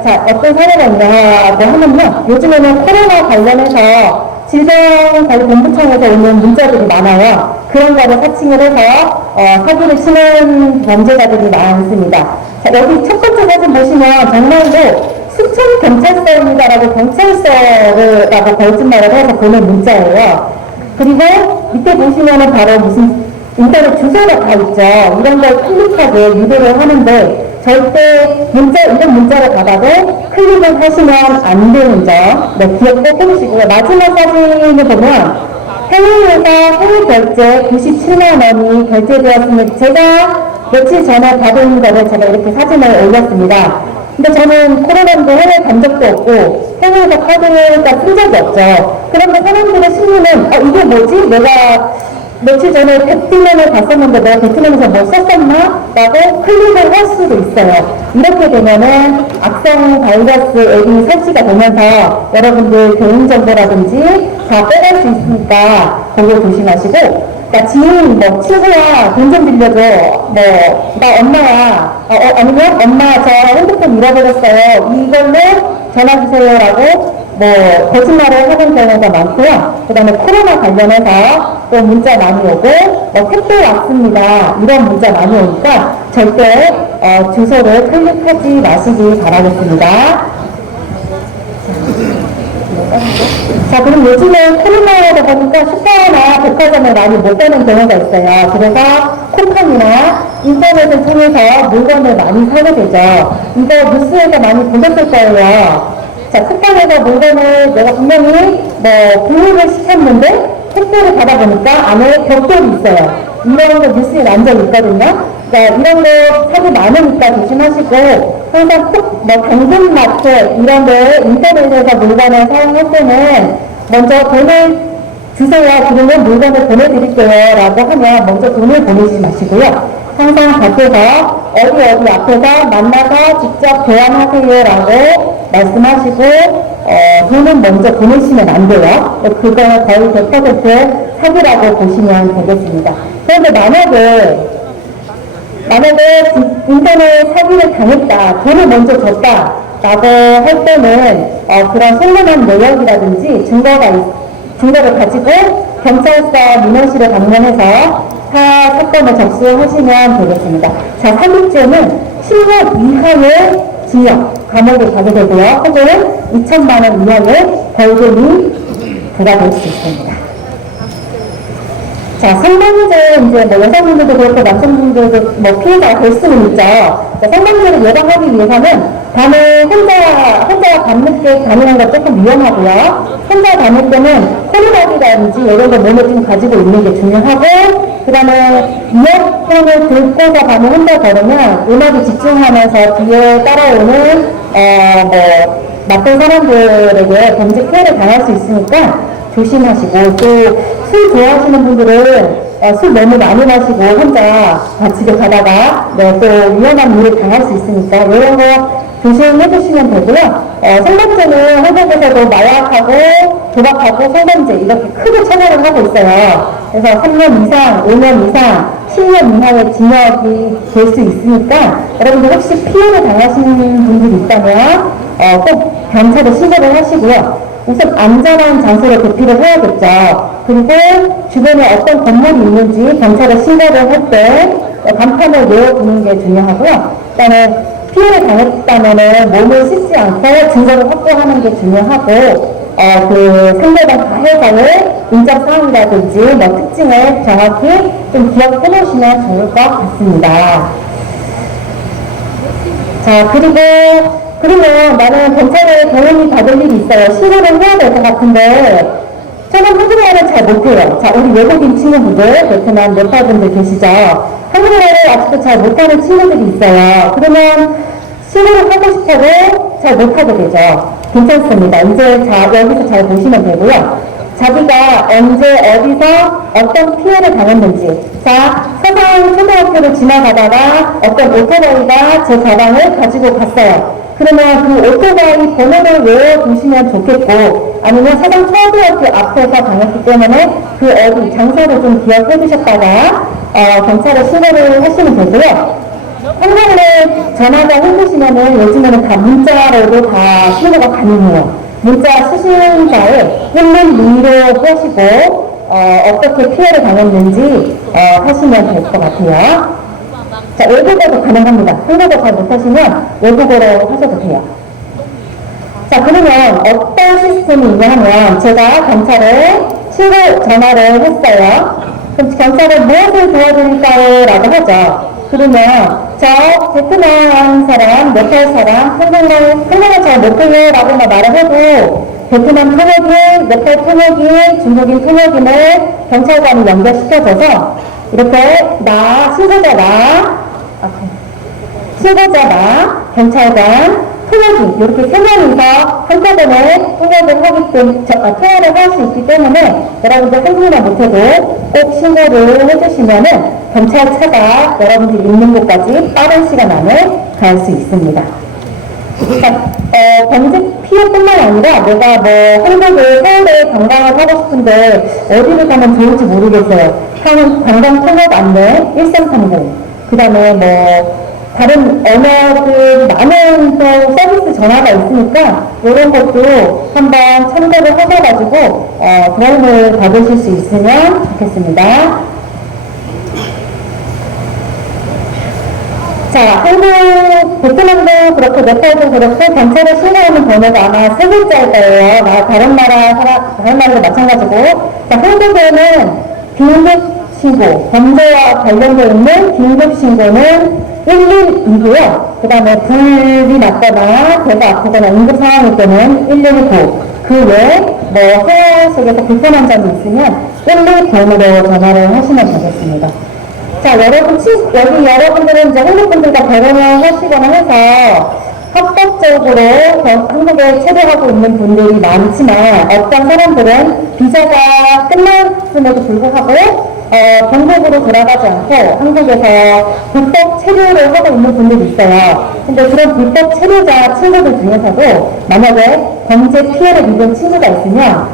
자, 어떤 사례가 있냐고 하면요. 요즘에는 코로나 관련해서 질병관리본부청에서 오는 문자들이 많아요. 그런 거를 사칭을 해서 사기를 치는 범죄자들이 많습니다. 자, 여기 첫 번째 사진 보시면 정말로 수천경찰서입니다라고 경찰서라고 거짓말을 해서 보낸 문자예요. 그리고 밑에 보시면은 바로 무슨 인터넷 주소가 다 있죠. 이런 걸 클릭하게 유도를 하는데 절대 이런 문자를 받아도 클릭을 하시면 안 되는 점, 네, 기억 꼭 해주시고요. 마지막 사진을 보면 해외에서 해외 결제 97만 원이 결제되었습니다. 제가 며칠 전에 받은 거를 제가 이렇게 사진을 올렸습니다. 근데 저는 코로나인데 해외 간 적도 없고 해외에서 카드가 쓴 적이 없죠. 그런데 사람들의 심리는 이게 뭐지? 내가 며칠 전에 베트남에 갔었는데 내가 베트남에서 뭐 썼었나? 라고 클릭을 할 수도 있어요. 이렇게 되면은 악성 바이러스 앱이 설치가 되면서 여러분들 개인정보라든지 다 빼갈 수 있으니까 그거 조심하시고, 나 지인, 뭐, 친구야, 돈 좀 빌려줘. 뭐, 나 엄마야. 아니면 엄마, 저 핸드폰 잃어버렸어요. 이걸로 전화주세요라고 뭐 거짓말을 하는 경우가 많고요. 그 다음에 코로나 관련해서 또 문자 많이 오고 뭐 택배 왔습니다 이런 문자 많이 오니까 절대 주소를 클릭하지 마시기 바라겠습니다. 자, 그럼 요즘은 코로나다 보니까 슈퍼나 백화점에 많이 못 가는 경우가 있어요. 그래서 쿠팡이나 인터넷을 통해서 물건을 많이 사게 되죠. 이거 뉴스에서 많이 보셨을 거예요. 자, 쿠팡에서 물건을 내가 분명히 뭐 구입을 시켰는데 택배를 받아보니까 안에 벽돌이 있어요. 이런 거 뉴스에 완전 있거든요. 그러니까 이런 거 사기 많으니까 조심하시고, 항상 뭐 당근마켓 이런 데 인터넷에서 물건을 사용할 때는 먼저 돈을 주세요. 그러면 물건을 보내드릴게요 라고 하면 먼저 돈을 보내지 마시고요. 항상 밖에서 어디 앞에서 만나서 직접 교환하세요 라고 말씀하시고 돈은 먼저 보내시면 안 돼요. 그거 거의 100% 사기라고 보시면 되겠습니다. 그런데 만약에 인터넷 사기를 당했다, 돈을 먼저 줬다 라고 할 때는 그런 송금한 내역이라든지 증거를 가지고 경찰서 민원실을 방문해서 사건을 접수하시면 되겠습니다. 자, 사기죄는 10년 이하의 징역, 감옥에 가게 되고요. 혹은 2천만 원 이하의 벌금이 부과될 수 있습니다. 자, 성범죄, 이제 뭐 여성분들도 그렇고 남성분들도 뭐 피해자가 될 수는 있죠. 성범죄를 예방하기 위해서는 밤에 혼자 밤늦게 다니는 건 조금 위험하고요. 혼자 다닐 때는 호루라기라든지 이런 거 몸에 좀 가지고 있는 게 중요하고, 그 다음에 이어폰을 들고서 밤에 혼자 걸으면 음악에 집중하면서 뒤에 따라오는 뭐 나쁜 사람들에게 범죄 피해를 당할 수 있으니까 조심하시고, 또 술 좋아하시는 분들은 술 너무 많이 마시고 혼자 집에 가다가 또 위험한 일을 당할 수 있으니까 이런 거 조심해 주시면 되고요. 성범죄는 한국에서도 마약하고 도박하고 성범죄 이렇게 크게 처벌을 하고 있어요. 그래서 3년 이상, 5년 이상, 10년 이하의 징역이 될 수 있으니까 여러분들 혹시 피해를 당하시는 분들이 있다면 꼭 경찰에 신고를 하시고요. 우선 안전한 장소로 대피를 해야겠죠. 그리고 주변에 어떤 건물이 있는지 경찰에 신고를 할 때 간판을 내어두는 게 중요하고요. 그다음에 피해를 당했다면 몸을 씻지 않고 증거를 확보하는 게 중요하고, 그 상대방 가해자의 인적 사항이라든지 뭐 특징을 정확히 좀 기억해 놓으시면 좋을 것 같습니다. 자, 그러면 나는 경찰에 도움이 받을 일이 있어요. 신고를 해야 될 것 같은데 저는 한국말을 잘 못해요. 자, 우리 외국인 친구분들, 베트남, 네팔 분들 계시죠? 한국말을 아직도 잘 못하는 친구들이 있어요. 그러면 신고를 하고 싶어도 잘 못하게 되죠. 괜찮습니다. 이제 여기서 잘 보시면 되고요. 자기가 언제 어디서 어떤 피해를 당했는지. 자, 서상 초등학교를 지나가다가 어떤 오토바이가 제 가방을 가지고 갔어요. 그러면 그 오토바이 번호를 외워두시면 좋겠고, 아니면 서상 초등학교 앞에서 당했기 때문에 그 어디 장소를 좀 기억해 두셨다가 경찰에 신고를 하시면 되고요. 한국에 전화가 힘드시면은 요즘에는 다 문자로도 다 신고가 가능해요. 문자 수신자에 있는 문의로 하시고 어떻게 피해를 당했는지 하시면 될 것 같아요. 자, 외국어도 가능합니다. 한국어 잘 못하시면 외국어로 하셔도 돼요. 자, 그러면 어떤 시스템이 있냐 하면 제가 경찰에 신고 전화를 했어요. 그럼 경찰은 무엇을 도와드릴까요? 라고 하죠. 그러면 저 베트남 사람, 네팔 사람, 한국말 잘 못해요 라고 말을 해도 베트남 통역인, 네팔 통역인, 중국인 통역인을 경찰관이 연결시켜줘서 이렇게 신고자 경찰관, 통역인 이렇게 세 명이서 한꺼번에 통역을 통화를 할 수 있기 때문에 여러분들 한국말 못해도 꼭 신고를 해주시면은 경찰차가 여러분들이 있는 곳까지 빠른 시간 안에 갈 수 있습니다. 그러니까 범죄 피해뿐만 아니라 내가 한국을 서울에 관광을 하고 싶은데 어디를 가면 좋을지 모르겠어요. 관광 통역 안내 1330, 그 다음에 다른 언어들 많은 또 서비스 전화가 있으니까 이런 것도 한번 참고를 하셔가지고 도움을 받으실 수 있으면 좋겠습니다. 자, 한국, 베트남도 그렇고 네팔도 그렇고 경찰에 신고하는 번호가 아마 세 글자일 거예요. 다른 나라도 마찬가지고. 자, 한국에는 긴급 신고, 범죄와 관련되어 있는 긴급 신고는 112고요. 그 다음에 불이 났거나 배가 아프거나 응급 상황일 때는 119. 그 외에 생활 속에서 불편한 점이 있으면 119번으로 전화를 하시면 되겠습니다. 자, 여기 여러분들은 이제 한국분들과 결혼을 하시거나 해서 합법적으로 한국에 체류하고 있는 분들이 많지만 어떤 사람들은 비자가 끝났음에도 불구하고 본국으로 돌아가지 않고 한국에서 불법 체류를 하고 있는 분들이 있어요. 근데 그런 불법 체류자 친구들 중에서도 만약에 범죄 피해를 입은 친구가 있으면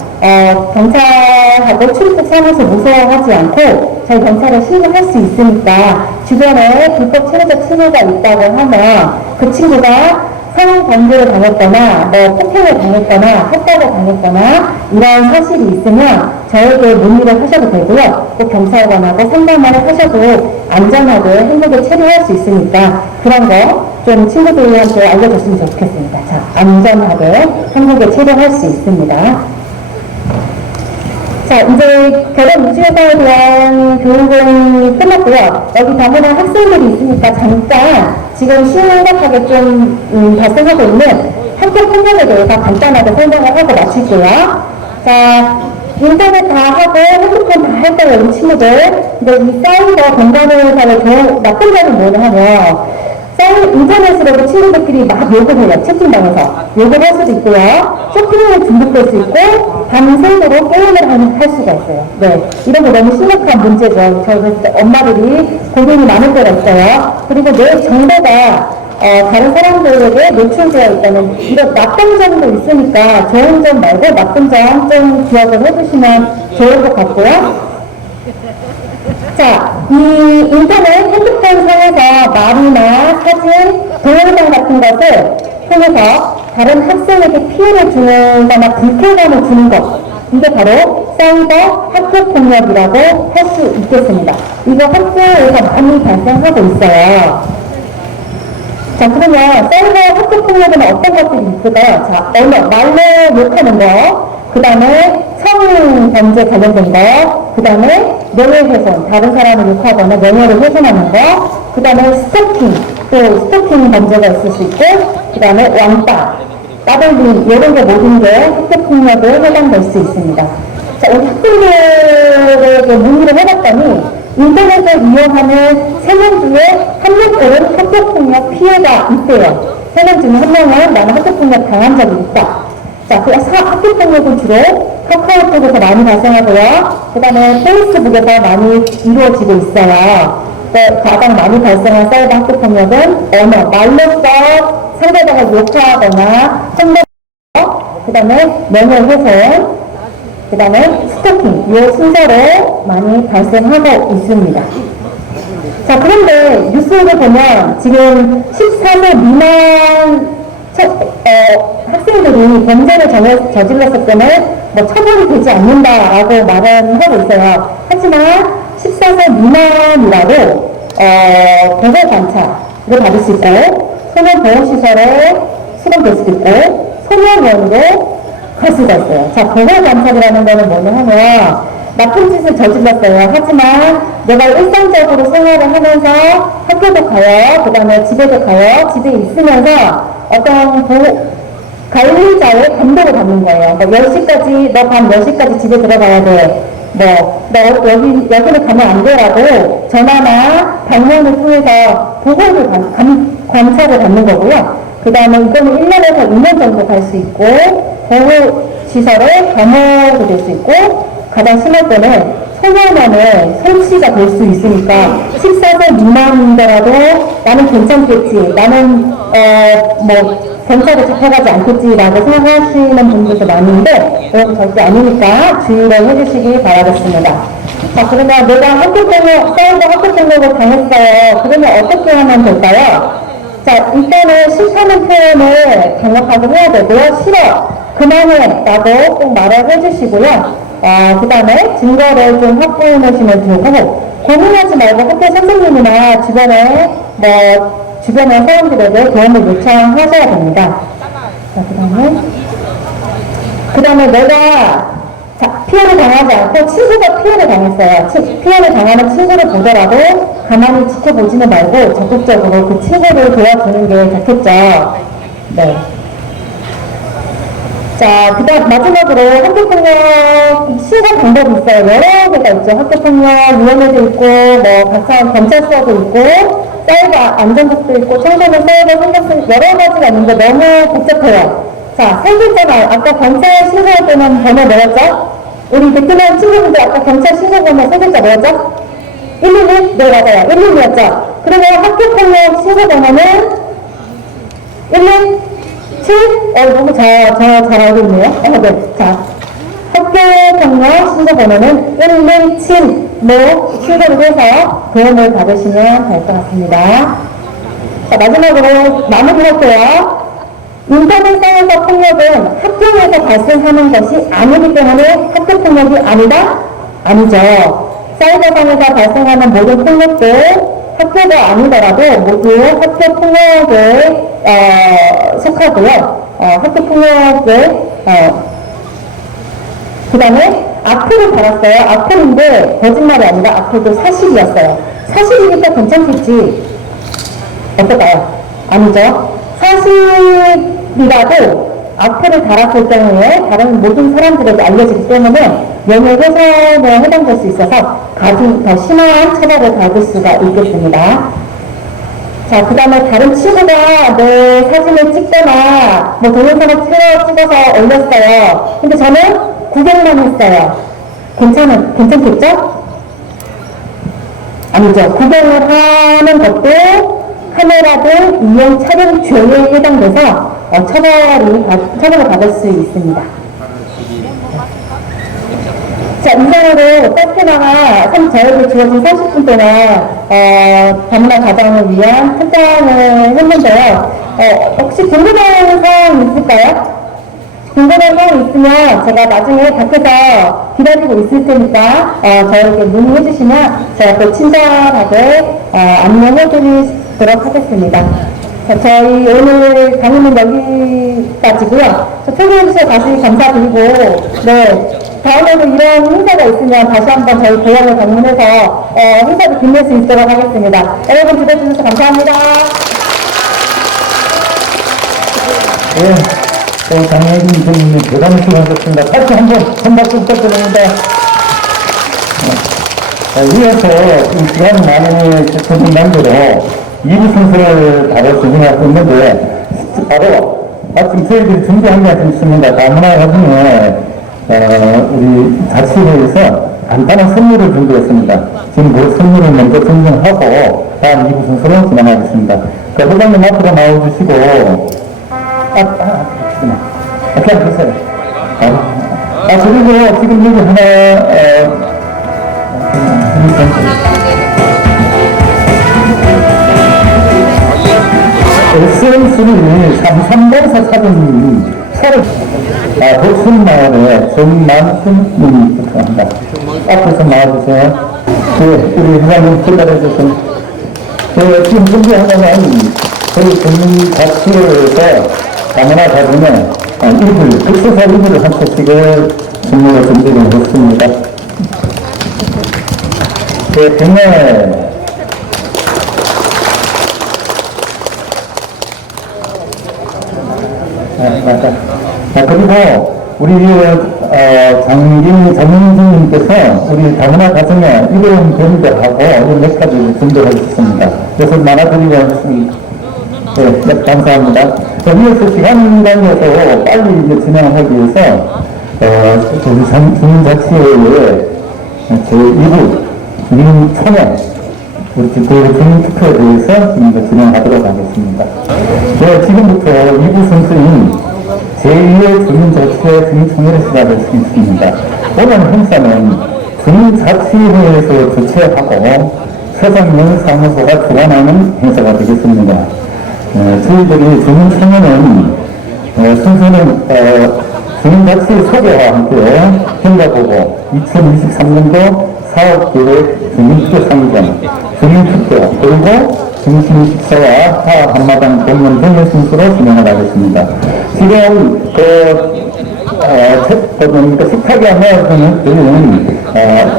경찰하고 출입국 사무소 무서워하지 않고 저희 경찰에 신고할 수 있으니까 주변에 불법 체류자 친구가 있다고 하면 그 친구가 성범죄를 당했거나 폭행을 당했거나 협박을 당했거나 이런 사실이 있으면 저에게 문의를 하셔도 되고요. 꼭 경찰관하고 상담을 하셔도 안전하게 한국에 체류할 수 있으니까 그런 거 좀 친구들한테 알려줬으면 좋겠습니다. 자, 안전하게 한국에 체류할 수 있습니다. 자, 이제 결혼 유치회사에 대한 교육은 끝났고요. 여기 다문화 학생들이 있으니까 잠깐 지금 심각하게 좀 발생하고 있는 학교 폭력에 대해서 간단하게 설명을 하고 마칠게요. 자, 인터넷 다 하고 핸드폰 다 할 거예요, 우리 친구들. 근데 이 사이버 공간에서의 나쁜 점은 뭐냐 하면 인터넷으로도 친구들끼리 막 욕을 해요. 채팅방에서. 욕을 할 수도 있고요. 쇼핑에 중독될 수 있고, 밤새도록 게임을 할 수가 있어요. 네. 이런 거 너무 심각한 문제죠. 저는 엄마들이 고민이 많을 때가 있어요. 그리고 내 정보가 다른 사람들에게 노출되어 있다는 이런 나쁜 점도 있으니까 좋은 점 말고 나쁜 점 좀 기억을 해주시면 좋을 것 같고요. 자, 이 인터넷 핸드폰 상에서 말이나 사진, 동영상 같은 것을 통해서 다른 학생에게 피해를 주는 거나 불쾌감을 주는 것, 이게 바로 사이버 학교폭력이라고 할 수 있겠습니다. 이거 학교에서 많이 발생하고 있어요. 자, 그러면 사이버 학교폭력은 어떤 것들이 있을까요? 자, 말로 욕하는 거, 그 다음에 성범죄 관련된 거, 그 다음에 명예훼손, 다른 사람을 욕하거나 명예를 훼손하는 거, 그 다음에 스토킹, 또 스토킹 범죄가 있을 수 있고, 그 다음에 왕따, 따돌림, 이런 게 모든 게 학교폭력에 해당될 수 있습니다. 자, 우리 학생들에게 문의를 해봤더니 인터넷을 이용하는 3명 중에 1명들은 학교폭력 피해가 있대요. 3명 중에 1명은 나는 학교폭력 당한 적이 있다. 자, 학교폭력은 주로 카카오톡에서 많이 발생하고요. 그 다음에 페이스북에서 많이 이루어지고 있어요. 가장 많이 발생한 사이버 학교폭력은 말로써 상대방을 욕하거나 혼내고, 그 다음에 명예훼손, 그 다음에 스토킹, 이 순서로 많이 발생하고 있습니다. 자, 그런데 뉴스를 보면 지금 14세 미만 학생들이 범죄를 저질렀을 때는 처벌이 되지 않는다라고 말은 하고 있어요. 하지만 14세 미만이라도 보호관찰을 받을 수 있고 소년보호시설에 수감될 수도 있고 소년원으로 갈 수가 있어요. 자, 보호관찰이라는 거는 뭐냐 하면 나쁜 짓을 저질렀어요. 하지만 내가 일상적으로 생활을 하면서 학교도 가요. 그 다음에 집에도 가요. 집에 있으면서 어떤 관리자의 감독을 받는 거예요. 뭐 10시까지, 너 밤 10시까지 집에 들어가야 돼. 너 여기는 가면 안 돼라고 전화나 방문을 통해서 보고를 관찰을 받는 거고요. 그 다음에 이거는 1년에서 2년 정도 갈 수 있고, 보호시설에 감옥이 될 수 있고, 가장 심할 때는 소년원에 설치가 될 수 있으니까 14세 미만이더라도 나는 괜찮겠지, 나는 경찰에 잡혀가지 않겠지라고 생각하시는 분들도 많은데 그건 절대 아니니까 주의를 해주시기 바라겠습니다. 자, 그러면 내가 사이버 학교폭력을 당했어요. 그러면 어떻게 하면 될까요? 자, 일단은 싫다는 표현을 강력하게 해야 되고요. 싫어, 그만해 라고 꼭 말을 해주시고요. 그 다음에 증거를 좀 확보해 놓으시면 되고, 고민하지 말고 학교 선생님이나 주변에 사람들에게 도움을 요청하셔야 됩니다. 자, 그 다음에 내가 피해를 당하지 않고 친구가 피해를 당했어요. 피해를 당하는 친구를 보더라도 가만히 지켜보지는 말고 적극적으로 그 친구를 도와주는 게 좋겠죠. 네. 자, 그 다음 마지막으로 학교폭력 신고 방법이 있어요. 여러 개가 있죠. 학교폭력위원회도 있고, 경찰서도 있고, 사이버 안전국도 있고, 청소년 사이버 상담소 여러 가지가 있는데 너무 복잡해요. 자, 세 글자만, 아까 경찰 신고할 때는 번호 뭐였죠? 우리 베트남 친구분들 아까 경찰 신고 번호 세 글자 뭐였죠? 111? 네, 맞아요. 111이었죠. 그러면 학교폭력 신고 번호는 117? 너무 잘 알고 있네요. 네. 자, 학교폭력 신고 번호는 117로 신고를 해서 도움을 받으시면 될 것 같습니다. 자, 마지막으로 마무리할게요. 인터넷상에서 폭력은 학교에서 발생하는 것이 아니기 때문에 학교폭력이 아니다? 아니죠. 사이버상에서 발생하는 모든 폭력도 학교가 아니더라도 모두 학교폭력에 속하고요. 학교폭력에 그 다음에 악플을 달았어요. 악플인데 거짓말이 아니라 악플도 사실이었어요. 사실이니까 괜찮겠지. 어떨까요? 아니죠. 사실이라도 악플을 달았을 경우에 다른 모든 사람들에게 알려지기 때문에 명예훼손에 해당될 수 있어서 더 심한 처벌을 받을 수가 있겠습니다. 자, 그 다음에 다른 친구가 내 사진을 찍거나 동영상을 찍어서 올렸어요. 근데 저는 구경만 했어요. 괜찮겠죠? 아니죠. 구경을 하는 것도 카메라 등 이용 촬영 죄에 해당돼서 처벌을 받을 수 있습니다. 자, 이상으로 카페나가 저에게 주어진 30분 동안 다문화 가정을 위한 특강을 했는데요. 혹시 궁금한 사항 있을까요? 궁금한 사항 있으면 제가 나중에 밖에서 기다리고 있을 테니까 저에게 문의해 주시면 제가 또 친절하게 안내해 드리도록 하겠습니다. 자, 저희 오늘 강의는 여기까지고요. 초대해 주셔서 다시 감사드리고, 네, 다음에도 이런 행사가 있으면 다시 한번 저희 고향을 방문해서 행사를 빛낼 수 있도록 하겠습니다. 여러분 기대해 주셔서 감사합니다. 네, 장혜진 선생님 대단히 수고하셨습니다. 다시 한번 큰 박수 부탁드립니다. 이어서 시간 많이 제출된 대로 2부 순서를 바로 진행하고 있는데, 바로 마침 저희들이 준비한 게 좀 있습니다. 다문화 가정에 우리 자치회에서 간단한 선물을 준비했습니다. 지금 그 선물을 먼저 증정하고 다음 2부 순서로 진행하겠습니다. 회장님 앞으로 나와주시고, 앞에 앉으세요. 그리고 지금 여기 하나, SNC는 삼삼봉사 사장님이 독순마을에 정만순님이 부탁합니다. 앞에서 나와주세요. 네, 우리 회장님 출발해주세요. 지금 준비하는 저희 국민자치회에서 다문화 가정에 이불, 극소사 이불을 한 채씩을 선물로 준비를 했습니다. 백내 그리고 우리 장긴 전문진님께서 우리 다문화 가정에 이런 배우들하고 몇 가지 준비를 해주셨습니다. 그래서 나눠드리고 네, 감사합니다. 이어서 시간 관계에서 빨리 이제 진행하기 위해서 우리 주민자치회의 제2부 주민총회 우리 주민투표에 대해서 지금 진행하도록 하겠습니다. 네, 지금부터 2부 순서인 제2의 주민자치회 주민총회를 시작하겠습니다. 오늘 행사는 주민자치회에서 주최하고 서장면사무소가 주관하는 행사가 되겠습니다. 저희들이 주민총회는 순서는 주민자치 소개와 함께 평가보고 2023년도 사업계획 주민투표 상정, 주민투표, 그리고 중심식사와 타 한마당 공연 등의 순서로 진행을 하겠습니다. 지금 식탁에 안내하는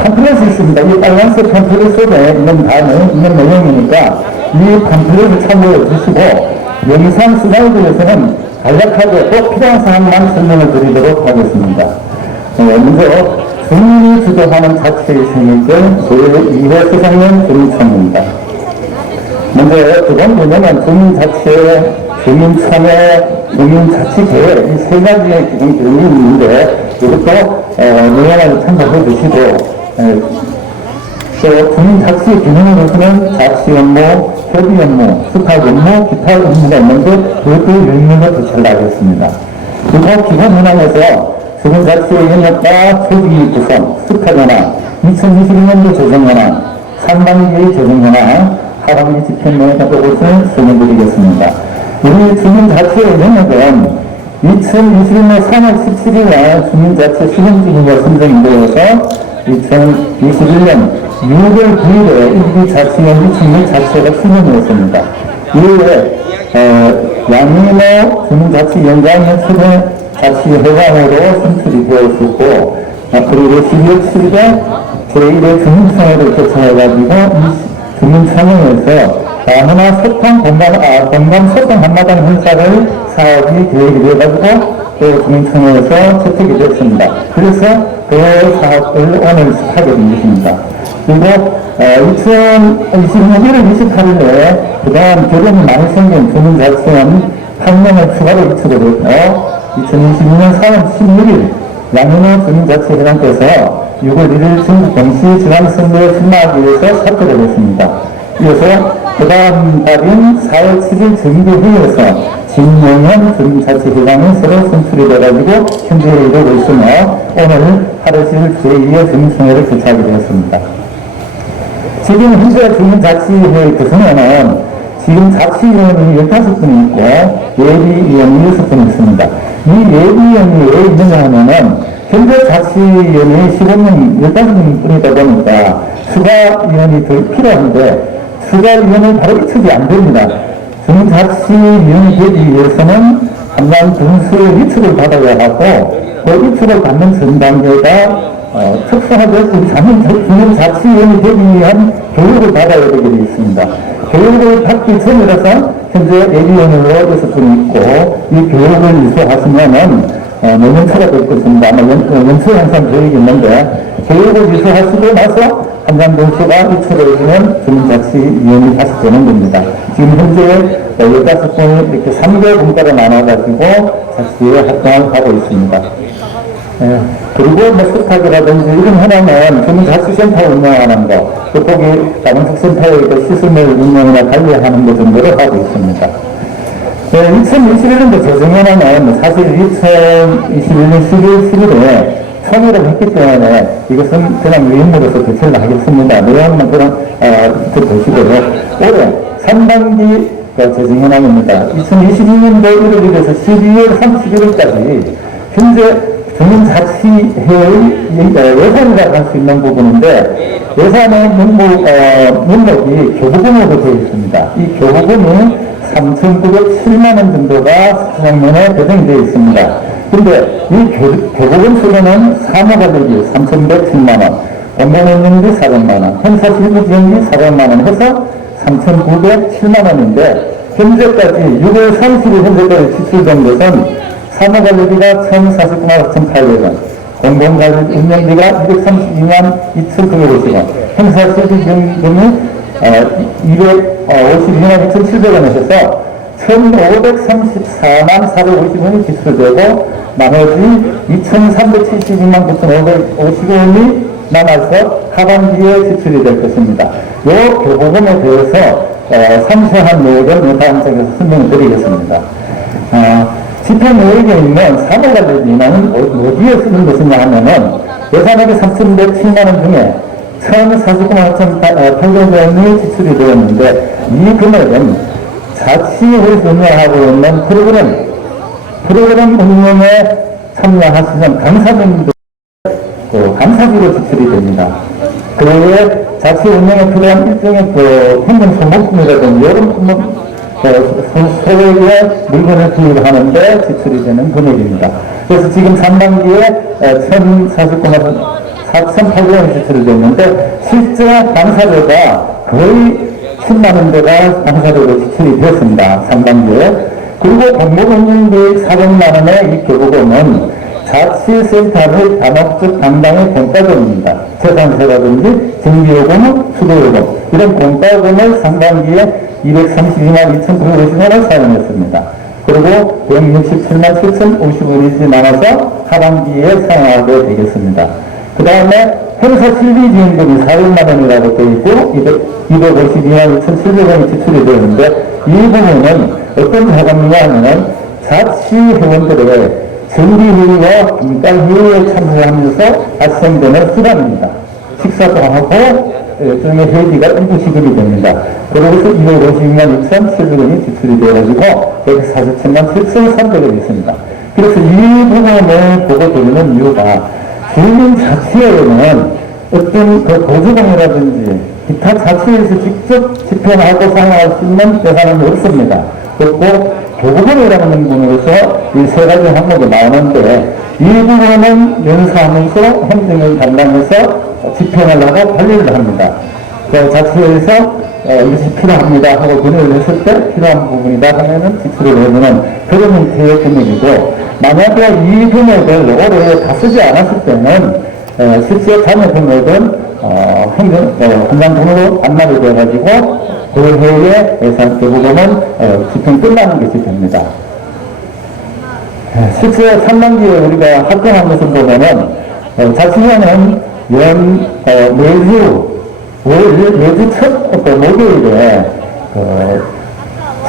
팜플렛이 있습니다. 이 빨간색 팜플렛 속에 있는 내용이니까 이 팜플렛을 참고해 주시고 영상 슬라이드에서는 간략하게 꼭 필요한 사항만 설명을 드리도록 하겠습니다. 먼저 주민이 주도하는 자치의 생일절 제2회 서장면 주민총회입니다. 먼저 두 번째는 주민자치회, 주민총회, 주민자치계획 이 세 가지의 기본 개념이 있는데 이것도 유연하게 참고해 주시고 또 주민자치 기능으로서는 자치 업무, 협의 업무, 수탁 업무, 기타 업무가 있는데 그것도 유연하게 부착하겠습니다. 그리고 기본 현황에서 주민자치의 협력과 조기 구성, 수탁 현황, 2021년도 재정 현황, 상반기의 재정 현황, 하반기 집행령의 것을 설명드리겠습니다. 우리 주민자치의 영역은 2021년 3월 17일에 주민자치 실행지구가 선정되어서 2021년 6월 9일에 일기 자치연기 주민자치회가 실행되었습니다. 이후에 양인호 주민자치위원장의 주민자치회장으로 선출이 되었었고 그리고 12월 7일에 제1회 주민총회를 개최해가지고 주민총회에서 다문화 소통 공감 소통 한마당 행사를 사업이 계획이 되어가지고 또 주민총회에서 채택이 됐습니다. 그래서 그 사업을 오늘 하게 된 것입니다. 그리고 2022년 1월 28일에 그동안 결혼이 많이 생긴 주민자치원 8명을 추가로 이축을 했고 2022년 4월 16일 양인호 주민자치회장께서 6월 1일 전국 동시 지방선거에 출마하기 위해서 사퇴를 했습니다. 이어서 그 다음 달인 4월 7일 정기회의에서 진영현 주민자치회장이 새로 선출이 되어가지고 현재 이루고 있으며 오늘 8월 10일 제2회 주민총회를 개최하게 되었습니다. 지금 현재 주민자치회 구성에는 지금 자치위원이 15분이 있고 예비위원이 6분이 있습니다. 이 예비위원이 왜 있느냐 하면은 현재 자치위원이 15명, 15명 뿐이다 보니까 추가위원이 더 필요한데 추가위원은 바로 이축이 안 됩니다. 주민자치위원이 되기 위해서는 한번 분수의 이축을 받아야 하고 그 이축을 받는 전 단계가 특수하게 주민자치위원이 되기 위한 교육을 받아야 되게 되어 있습니다. 교육을 받기 전이라서 현재 예비위원으로 6분이 있고 이 교육을 이수하시면은 내년 초가 될 것입니다. 아마 연초에 항상 계획이 있는데 교육을 이수하시고 나서 한장 분수가 이출을 해주면 주민자치위원이 다시 되는 겁니다. 지금 현재 15분이 이렇게 3개 분과로 나눠가지고 자치회 활동을 하고 있습니다. 그리고 뭐 수탁이라든지 이런 현황은 주민자치센터 운영하는 거, 또 거기 다문축센터의 시설물 운영이나 관리하는 것 정도를 하고 있습니다. 2021년도 재정연화는 사실 2021년 11월 10일에 총회를 했기 때문에 이것은 그냥 위임으로서 대처를 하겠습니다. 내용만 그냥 보시고요. 올해 상반기 재정연화입니다. 2022년도 1월 1일에서 12월 31일까지 현재 주민자치회의 예산이라고 할 수 있는 부분인데 예산의 명목이 교부금으로 되어 있습니다. 이 교부금이 3,907만 원 정도가 수상면에 배정이 되어 있습니다. 근데 이 교부금 수로는 사무가격이 3,110만 원, 공공운영비 400만원, 행사실비지원비 400만원 해서 3,907만원인데 현재까지 6월 30일 현재까지 지출된 것은 사무관리비가 1,049만 4,800원, 공공관리 운영비가 232만 2,950원, 행사실비지원금이 252만 2,700원 하셔서 1,534만 450원이 지출되고 나머지 2,372만 9,550원이 남아서 하반기에 지출이 될 것입니다. 이 교부금에 대해서 상세한 내역은 다음 장에서 설명을 드리겠습니다. 집행 내역에 있는 사무관리비는 어디에 쓰는 것이냐 하면은 예산액이 3,107만원 중에 1,049만 8,800원이 지출이 되었는데 이 금액은 자치회에서 운영하고 있는 프로그램 운영에 참여하시는 강사님들 감사비로 지출이 됩니다. 그 외에 자치 운영에 필요한 일종의 행정 소모품이라든지 여러 소액의 물건을 구입하는데 지출이 되는 금액입니다. 그래서 지금 상반기에 1,049만 4,800원이 지출이 됐는데 실제 강사료가 거의 10만 원대가 강사료로 지출이 되었습니다. 상반기에. 그리고 공무원인비 400만 원의 이 교부금은 자치센터 및 단업적 담당의 공과금입니다. 재산세라든지 정비요금, 수도요금 이런 공과금을 상반기에 232만 2,950원을 사용했습니다. 그리고 167만 7,050원이 남아서 하반기에 사용하게 되겠습니다. 그 다음에 행사실비지원금이 400만 원이라고 되어 있고 252만 2,700원이 지출이 되었는데 이 부분은 어떤 자금이냐 하면 자치회원들의 정기회의와 분과회의에 참여하면서 발생되는 수당입니다. 식사도 하고 일종의 회비가 일부 지급이 됩니다. 그러고서 252만 2,700원이 지출이 되어가지고 147만 7,300원이 있습니다. 그래서 이 부분을 보고 드리는 이유가 주민자치회는 어떤 그 보조금이라든지 기타 자치회에서 직접 집행하고 사용할 수 있는 예산은 없습니다. 그리고 교부금이라는 부분에서 이 세 가지 항목이 나오는데 이 부분은 연사하면서 행정을 담당해서 집행을 하고 관리를 합니다. 자치회에서 이것이 필요합니다 하고 논의를 했을 때 필요한 부분이다 하면은 지출을 해주는 그런 형태의 금액이고 만약에 이 금액을 올해 다 쓰지 않았을 때는 실제 잔여 금액은 행정부로 반납이 되어가지고 그 해에 예산 교부금은 집행 끝나는 것이 됩니다. 실제 상반기에 우리가 합정한 것을 보면은 자치회는 매주 첫 목요일에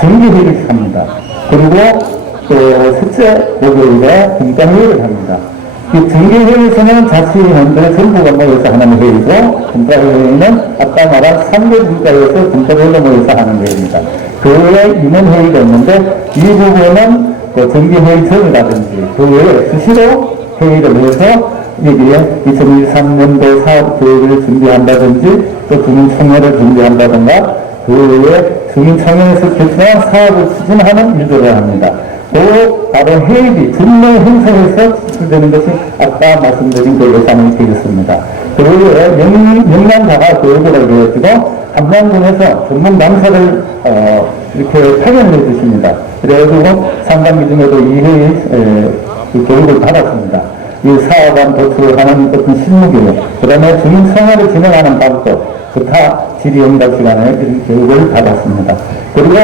정기회의를 합니다. 그리고 또 셋째 목요일에 분과회의를 합니다. 이 정기회의에서는 자치회원들 전부가 모여서 하는 회의고 분과회의는 아까 말한 3개 분과에서 분과별로 모여서 하는 회의입니다. 그 외에 임원회의가 있는데 이 부분은 정기회의 전이라든지 그 외에 수시로 회의를 해서 여기에 2023년도 사업 계획을 준비한다든지 또 주민총회를 준비한다든가 그 외에 주민총회에서 결정한 사업을 추진하는 일들을 합니다. 또 바로 회의비, 전례 행사에서 지출되는 것이 아까 말씀드린 그 예산이 되겠습니다. 그 외에 명량자가 교육을 해가지고 함양군에서 전문 강사를 이렇게 파견을 해주십니다. 그래가지고 상반기 중에도 이 회의 교육을 받았습니다. 이 사업안 도출을 하는 어떤 실무교육, 그 다음에 주민청회를 진행하는 방법, 기타 질의응답 시간에 이런 교육을 받았습니다. 그리고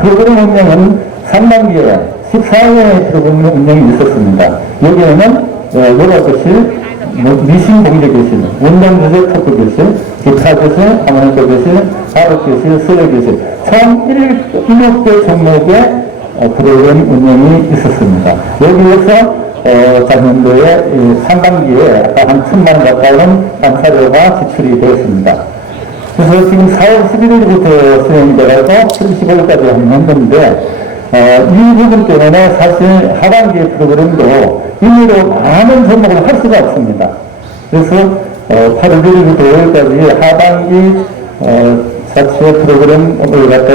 프로그램 운영은 상반기에 14회의 프로그램 운영이 있었습니다. 여기에는 요가교실, 미신공제교실, 운동교실, 토크교실, 기타교실, harmonica 교실, 바로교실, 수레교실 총 7개 종목의 프로그램 운영이 있었습니다. 여기에서 작년도에 상반기에 아까 한 1,000만 원 가까운 감사료가 지출이 되었습니다. 그래서 지금 4월 11일부터 수행이 돼서 15일까지 했는데 이 부분 때문에 사실 하반기 프로그램도 임의로 많은 종목을 할 수가 없습니다. 그래서 8월 1일부터 5일까지 하반기 자치회 프로그램을 갖다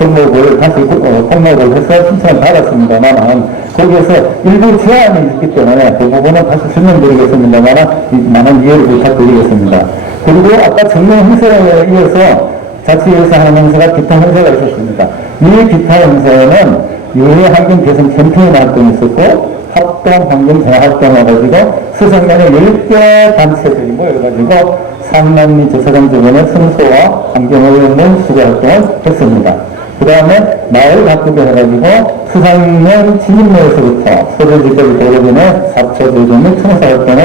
종목을 다시 등록을 해서 신청을 받았습니다만 거기에서 일부 제한이 있기 때문에 그 부분은 다시 설명드리겠습니다만 이해를 부탁드리겠습니다. 그리고 아까 정명 행사에 이어서 자치에서 하는 행사가 기타 행사가 있었습니다. 이 기타 행사에는 유해 환경 개선 캠페인 활동이 있었고 합동 환경 재활 활동 해가지고 수성면의 10개 단체들이 모여가지고 상남리 조사장 주변의 청소와 환경오염물 수거 활동을 했습니다. 그 다음에 마을 바꾸기 해가지고 수상면 진입로에서부터 소재지까지 도로변의 사초 조정 및 청소 활동을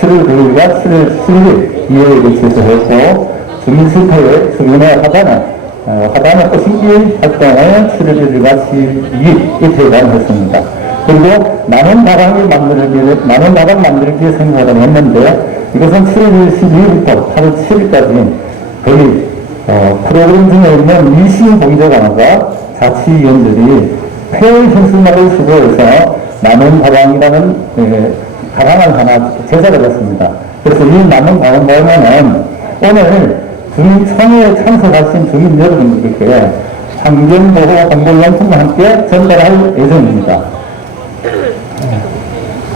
7월 9일과 7월 10일 2회에 걸쳐서 했고 주민센터의 주민의 화단의 꽃심기 활동을 7월 1일과 12일 이틀간 했습니다. 그리고 나눔 다방 만들기 생각을 했는데 이것은 7월 12일부터 8월 7일까지 거의 프로그램 중에 있는 미신 공제관과 자치위원들이 폐허 현수막을 수거해서 나눔 다방이라는 가방을 하나 제작을 했습니다. 그래서 이 나눔 다방에는 오늘 주민청회에 참석하신 주민 여러분들께 환경보호 공동용품과 함께 전달할 예정입니다.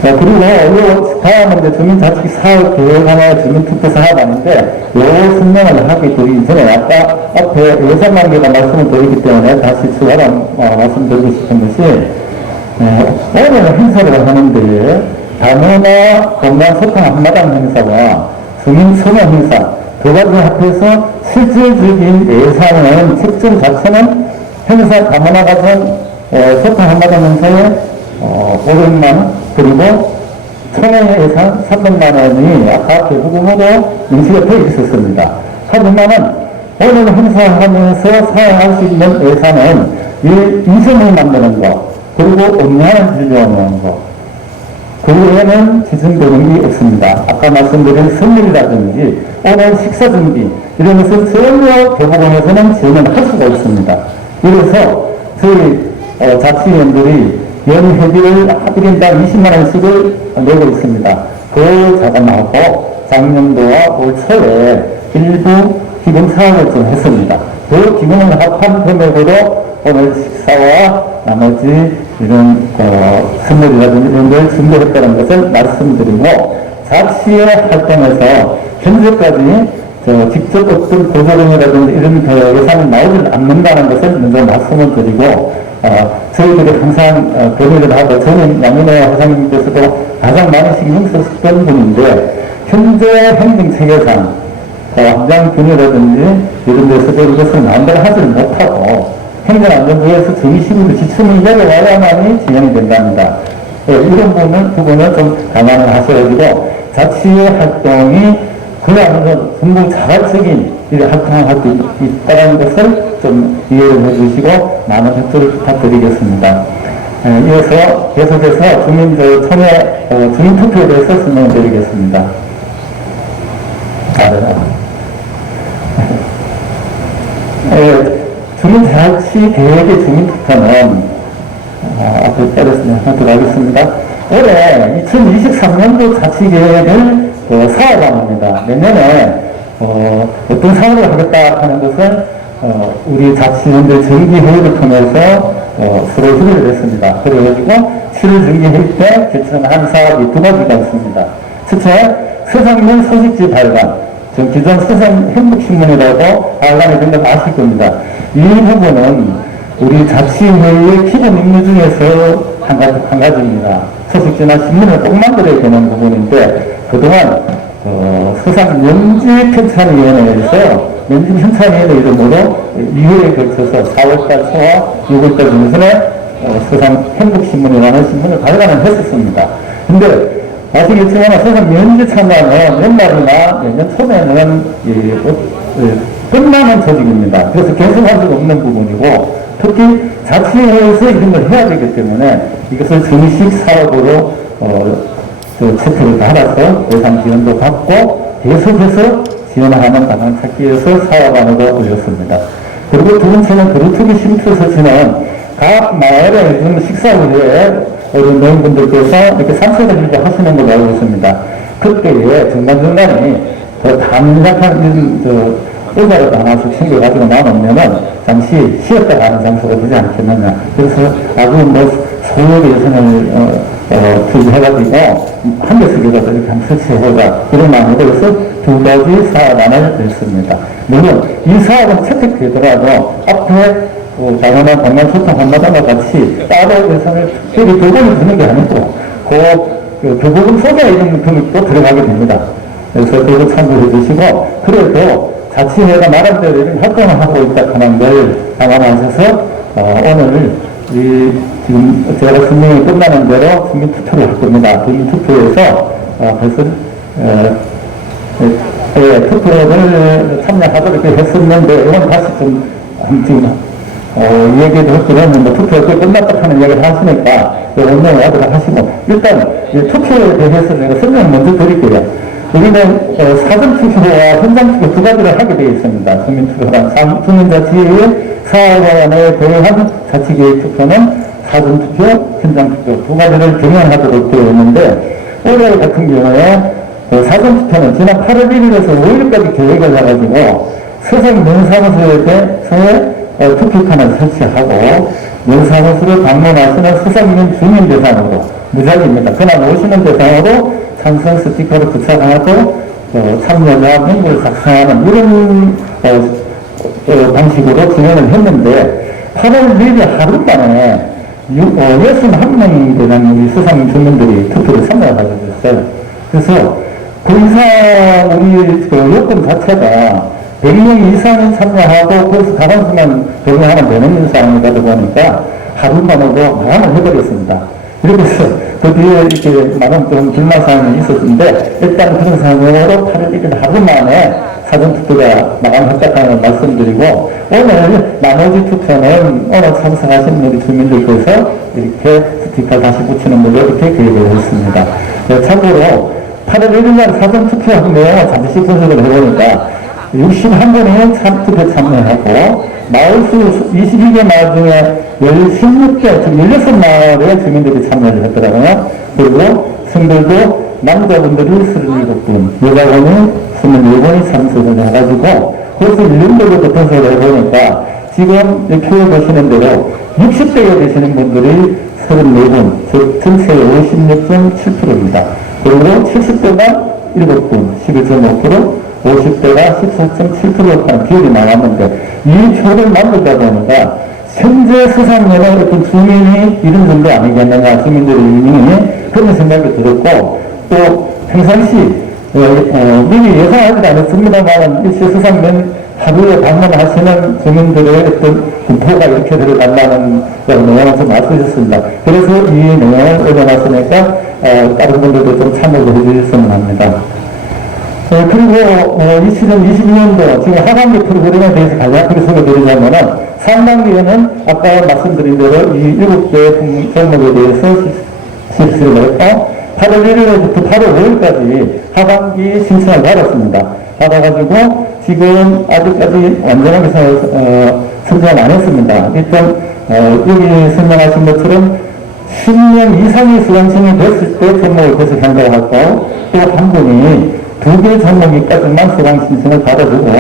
그리고 다음은 이제 주민자치 사업 계획하나의 주민투표 사업안인데 요 설명을 하기 전에 아까 앞에 예산관계가 말씀을 드리기 때문에 다시 추가로 말씀드리고 싶은 것이 오늘 행사를 하는데 단어나 공간 소통 한마당 행사와 주민청회 행사 두 가지 합해서 실질적인 예산은 책정 자체는 행사 다문화 가전 소통 한마당 행사에 500만 그리고 청해 예산 300만 원이 아까 대부분으로 명시가 되어 있었습니다. 하지만은 오늘 행사하면서 사용할 수 있는 예산은 인성을 만드는 것 그리고 음료를 진료하는 것 그 외에는 지정되는 게 없습니다. 아까 말씀드린 선물이라든지 오늘 식사 준비 이런 것은 전혀 대법원에서는 지원을 할 수가 없습니다. 그래서 저희 자치위원들이 연회비를 1인당 20만 원씩을 내고 있습니다. 그 자금하고 작년도와 올 초에 일부 기본 사업을 좀 했습니다. 그 기본을 합한 금액으로 오늘 식사와 나머지 이런 선물이라든지 이런 걸 준비했다는 것을 말씀드리고 자치의 활동에서 현재까지 직접 어떤 보조금이라든지 이런 예산이 나오지 않는다는 것을 먼저 말씀을 드리고 저희들이 항상 건의를 하고 저는 양민호 회장님께서도 가장 많이 신경 쓰셨던 분인데 현재 행정체계상 환경균이라든지 이런 데서도 이것을 마음대로 하지 못하고 행정안전부에서 정의시민의 지침을 내려와야만이 진행이 된답니다. 이런 부분은 좀 감안을 하셔가지고 자치의 활동이 그야말로 전부 자발적인 활동을 할 수 있다는 것을 좀 이해를 해주시고 많은 협조를 부탁드리겠습니다. 이어서 계속해서 주민투표에 대해서 설명을 드리겠습니다. 주민자치 계획의 주민투표는 앞에 빼렸으면 들어가겠습니다. 올해 2023년도 자치계획을 사업안입니다. 내년에 어떤 사업을 하겠다 하는 것을 우리 자치위원들 정기회의를 통해서 서로 협의를 했습니다. 그래가지고 7월 정기회의 때 결정한 사업이 두 가지가 있습니다. 첫째, 서상면 소식지 발간. 기존 서상 행복신문이라고 발간이 된 건 아실 겁니다. 이 부분은 우리 자치회의의 기본 임무 중에서 한 가지입니다. 소식지나 신문을 꼭 만들어야 되는 부분인데 그동안 서상 면집편찬위원회에서 면집편찬위원회 이름으로 2회에 걸쳐서 4월달 초와 6월달 중순에 서상 행복신문이라는 신문을 발간을 했었습니다. 근데 아시겠지만 서상 면집참관은 연말이나 내년 초에는 끝나는 조직입니다. 그래서 계속할 수가 없는 부분이고 특히 자치회에서 이런 걸 해야 되기 때문에 이것을 정식 사업으로 채택을 받아서 예산 지원도 받고 계속해서 지원하는 방안을 찾기 위해서 사업안으로 올렸습니다. 그리고 두 번째는 그루트기 쉼터 설치는 각 마을의 식사 후에 어린 노인분들께서 이렇게 산책을 하시는 걸로 알고 있습니다. 그때에 중간중간에 더 담작한 의자를 하나씩 챙겨가지고 나누면은 잠시 쉬었다 가는 장소가 되지 않겠느냐. 그래서 아주 뭐 소액의 예산을 투입해가지고 한 개 쓰기라도 이렇게 한번 설치해보자. 이런 마음으로 해서 두 가지 사안을 냈습니다. 물론 이 사업은 채택되더라도 앞에 당연한 방향소통 한마당과 같이 따로 예산을 특별히 교본이 드는 게 아니고 그 교본 속에 이런 금액도 들어가게 됩니다. 그래서 그거 참고해 주시고, 그래도 자치회가 나름대로 이런 활동을 하고 있다 하는 걸 감안하셔서 오늘 지금 제가 설명이 끝나는 대로 국민투표를 할 겁니다. 국민투표에서 벌써 투표를 참여하도록 이렇게 했었는데, 이건 다시 좀 지금 얘기도 했지만 투표가 끝났다 하는 이야기를 하시니까 원명을 하도록 하시고, 일단 투표에 대해서 내가 설명을 먼저 드릴게요. 우리는 사전투표와 현장투표 두 가지를 하게 되어 있습니다. 주민투표랑 주민자치회의 사안에 대한 자치계획투표는 사전투표, 현장투표 두 가지를 병행하도록 되어 있는데, 올해 같은 경우에 사전투표는 지난 8월 1일에서 5일까지 계획을 해가지고 서생 면사무소에 대해서 투표칸을 설치하고, 면사무소를 방문하시는 서생민 주민 대상으로 무작위입니다. 그날 오시는 대상으로 찬성 스티커를 부착하고 참여자 명부를 작성하는 이런 방식으로 진행을 했는데, 8월 1일 하루 만에 61명이 되는 우리 수상 주민들이 투표를 참여하게 됐어요. 그래서 그 이상 우리 여건 자체가 100명 이상이 참여하고 거기서 다반수만 병행하는 되는 상황이다 보니까 하루 만에도 마감을 해버렸습니다. 이렇게 해서 그 뒤에 이렇게 나름 좀 불만사항이 있었는데, 일단 그런 상황으로 8월 1일 하루 만에 사전투표가 마감했다는 걸 말씀드리고, 오늘 나머지 투표는 오늘 참석하신 우리 주민들께서 이렇게 스티커 다시 붙이는 걸로 이렇게 계획을 했습니다. 참고로 8월 1일날 사전투표한 내용을 잠시 분석을 해보니까 61분이 투표 참여하고, 마을수 22개 마을 중에 16개, 즉 16마을의 주민들이 참여를 했더라고요. 그리고 성들도 남자분들이 37분, 여자분이 24분이 참석을 해가지고, 그래서 1년도부터 분석을 해보니까 지금 표에 보시는 대로 60대에 계시는 분들이 34분, 즉 전체의 56.7%입니다. 그리고 70대가 7분, 11.5%, 50대가 14.7%로 하는 비율이 나왔는데, 이 표를 만들다 보니까 현재 세상에는 어떤 주민이 이런 정도 아니겠느냐, 주민들의 의미, 그런 생각이 들었고, 또 평상시 미리 예상하지 않았습니다만 일시 수상면 하루에 방문하시는 주민들의 어떤 분포가 이렇게 들어간다는 내용을 좀 말씀주셨습니다. 그래서 이 내용을 올려놨으니까 다른 분들도 좀 참여를 해주셨으면 합니다. 그리고 2022년도 지금 하반기 프로그램에 대해서 간략하게 소개드리자면은, 상반기에는 아까 말씀드린 대로 이 7개 종목에 대해서 실시를 했고, 8월 1일부터 8월 5일까지 하반기 신청을 받았습니다. 받아가지고 지금 아직까지 완전하게 선정을 안 했습니다. 일단 여기 설명하신 것처럼 10년 이상의 수강생이 됐을 때 종목을 계속 현장하고, 또 한 분이 2개 종목까지만 수강 신청을 받아주고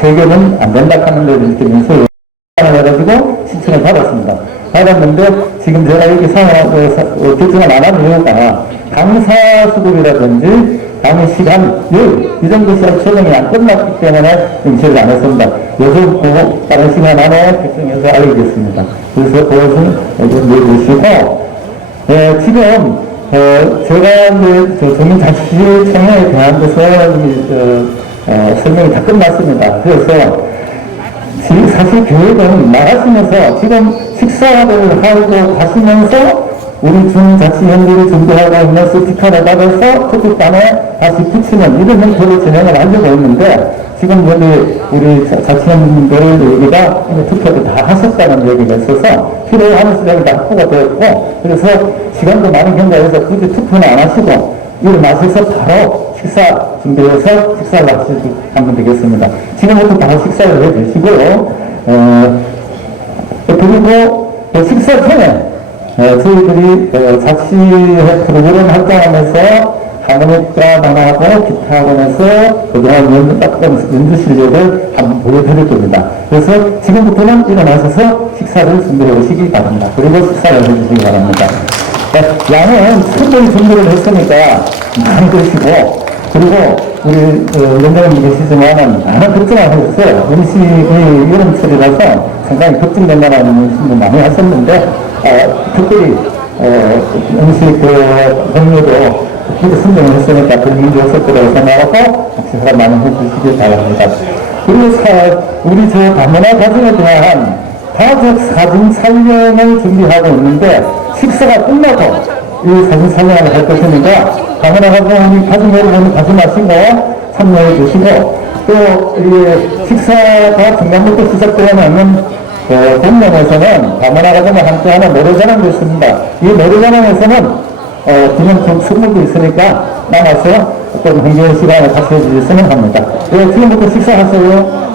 3개는 안 된다 하는 데를 이렇게 문서를 해가지고 신청을 받았습니다. 받았는데 지금 제가 여기 결정을 안 하는 이유가 강사 수급이라든지 강의 시간, 이 정도 시간 조정이 안 끝났기 때문에 응시를 안 했습니다. 요즘 다른 시간 안에 결정해서 알리겠습니다. 그래서 그것은 내주시고, 지금 제가 이제 주민자치청에 대한 것은 설명이 다 끝났습니다. 그래서 사실 교육은 나가시면서 지금 식사를 하고 가시면서 우리 주민자치연구를 준비하고 있는 스티커를 받아서 투표단에 다시 붙이는 이런 형태로 진행을 하려고 했는데, 지금 여기 우리 자치연구분들 얘기가 투표를 다 하셨다는 얘기가 있어서 필요한 수량이 다 확보가 되었고, 그래서 시간도 많은 경과에서 굳이 투표는 안 하시고 일어나셔서 바로 식사 준비해서 식사를 하시면 되겠습니다. 지금부터 바로 식사를 해 주시고요. 그리고 식사 전에 저희들이 자치회 프로그램 활동하면서 하모니카만하고 기타 학원에서 그동안 연주 실력을 한번 보여드릴 겁니다. 그래서 지금부터는 일어나셔서 식사를 준비해 오시기 바랍니다. 그리고 식사를 해주시기 바랍니다. 양은 충분히 준비를 했으니까 많이 드시고, 그리고 우리 연장님 계시지만은 많은 걱정을 하셨어요. 음식이 여름철이라서 상당히 걱정된다는 말씀도 많이 하셨는데, 특별히 음식 종류도 이렇게 선정을 했으니까 그 문제 없을 거라고 생각하고 식사를 많이 해주시기 바랍니다. 그리고 우리 저 다문화 가정에 대한 가족 사진 촬영을 준비하고 있는데, 식사가 끝나고 이 사진 촬영을 할 것이니까 다문화 가정 여러분 가지 마시고 참여해 주시고, 또 이 식사가 중간부터 시작되면 동명에서는 다문화 가정과 함께하는 노래자랑도 있습니다. 이 노래자랑에서는 기념품 선물도 있으니까 남아서 어떤 흥겨운 시간을 같이 해주셨으면 합니다. 지금부터 식사하세요.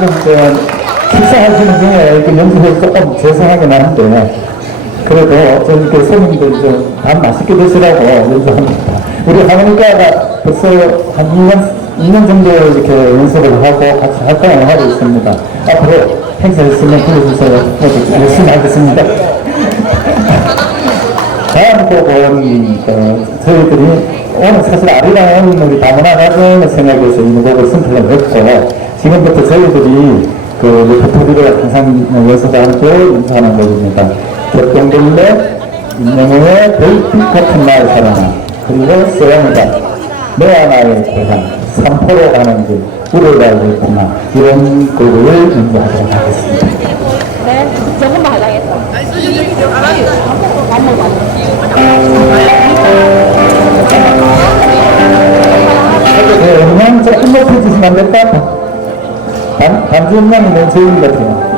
지금 식사하시는 중에 이렇게 연습을 조금 죄송하긴 한데, 그래도 저렇게 손님들 좀 밥 맛있게 드시라고 연습합니다. 우리 하모니카가 벌써 한 2년 정도 이렇게 연습을 하고 같이 활동을 하고 있습니다. 앞으로 행사 있으면 불러주세요. 열심히 하겠습니다. 다음 곡은 저희들이 오늘 사실 아리랑 우리 다문화 가정을 생각해서 이 곡을 선택을 했고, 지금부터 저희들이 그 레퍼토리를 항상 연습과 함께 연주하는 곡입니다. 격동들레, 임영웅의 별빛 같은 나의 사랑아, 그리고 서영이가 내 하나의 대상, 삼포로 가는 길, 우리를 알고 있구나, 이런 곡을 연주하도록 하겠습니다. 네, 조금만 하자겠다. 그냥 조금 높여주시면 안 될까? 감정량이 너무 적은 것 같아요.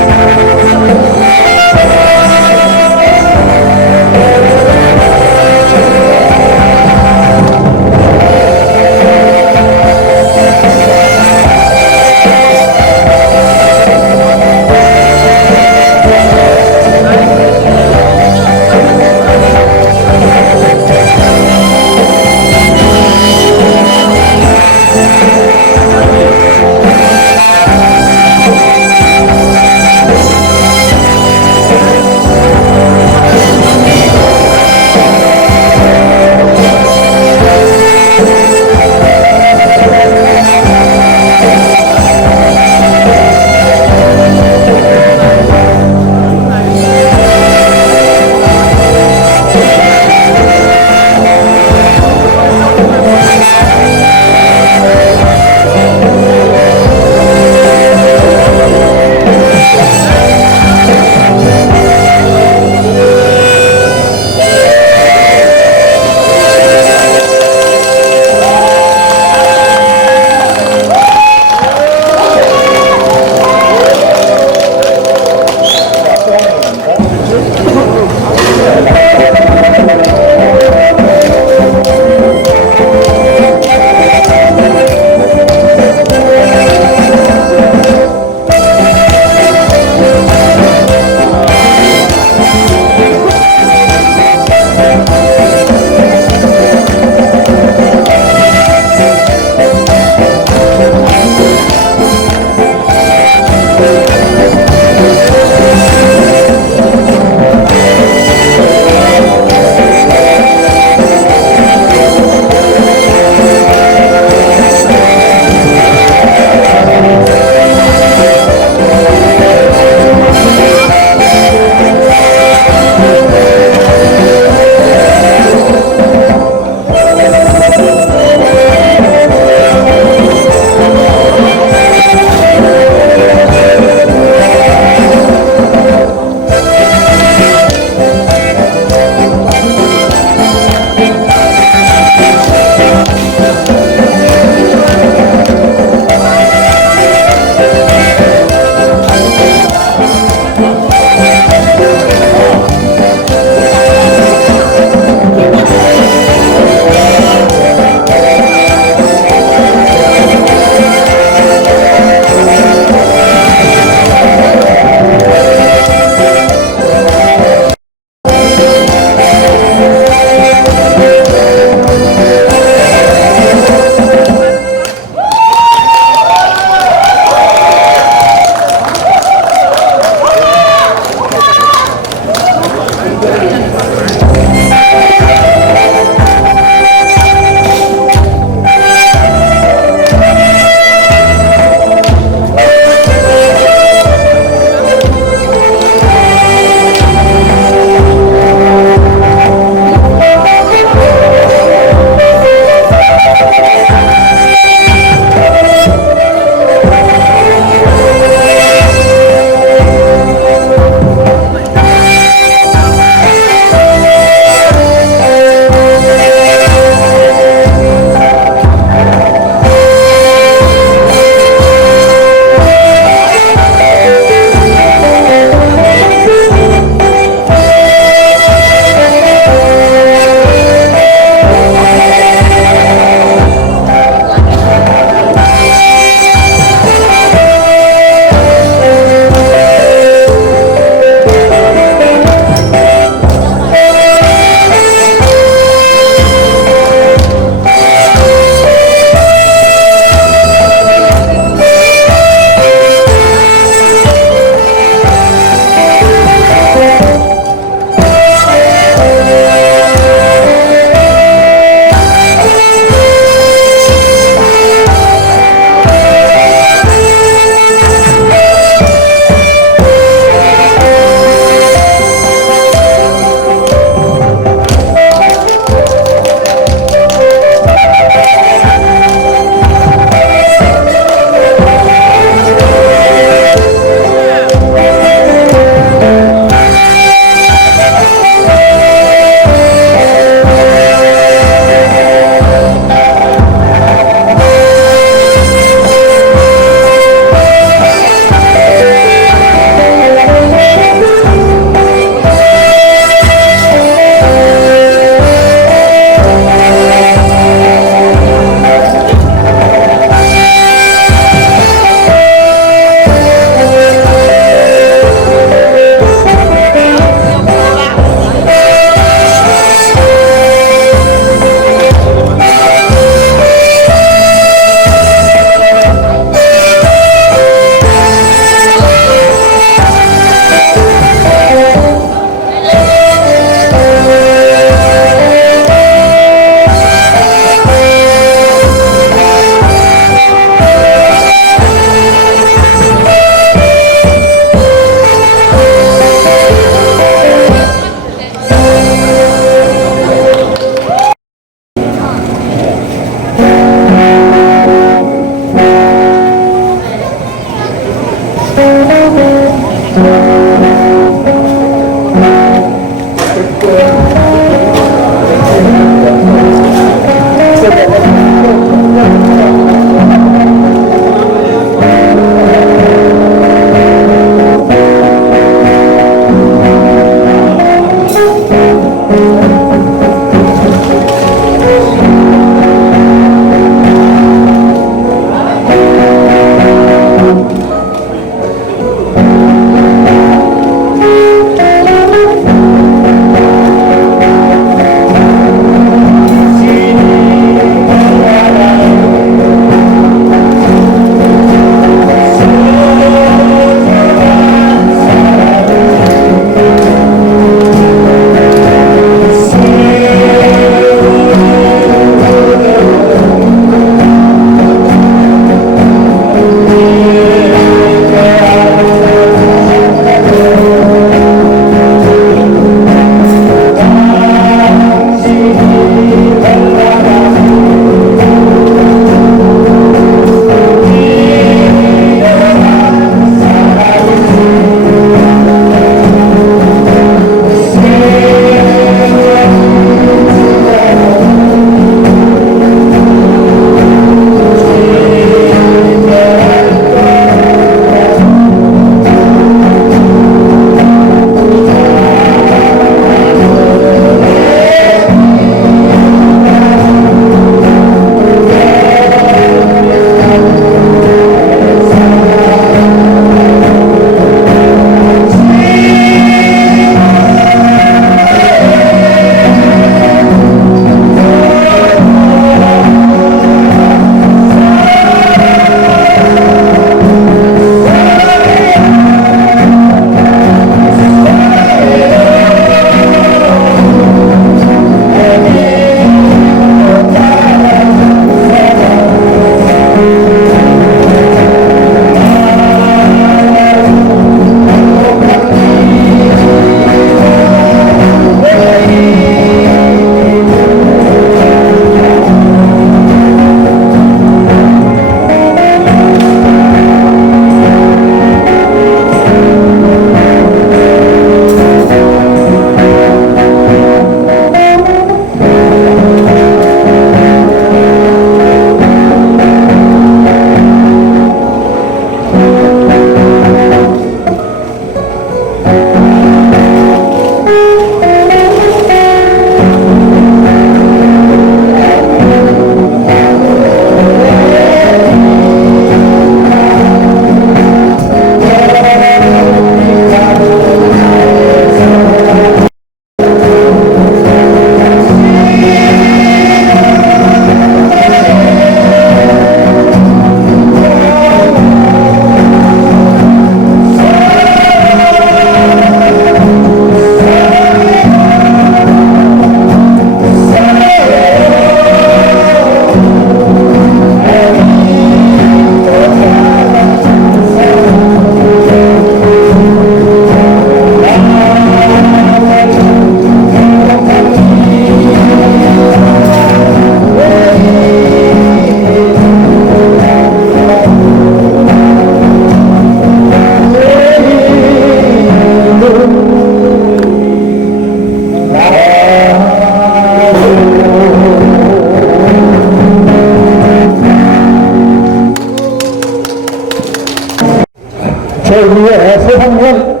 제2회 세상년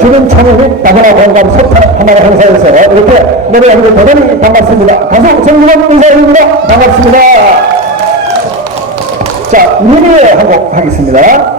주민 참여및 다문화 공감 소통 하나의 행사에서 이렇게 노래하는 게 대단히 반갑습니다. 가수 정준원 인사입니다. 반갑습니다. 자, 미니의 한 곡 하겠습니다.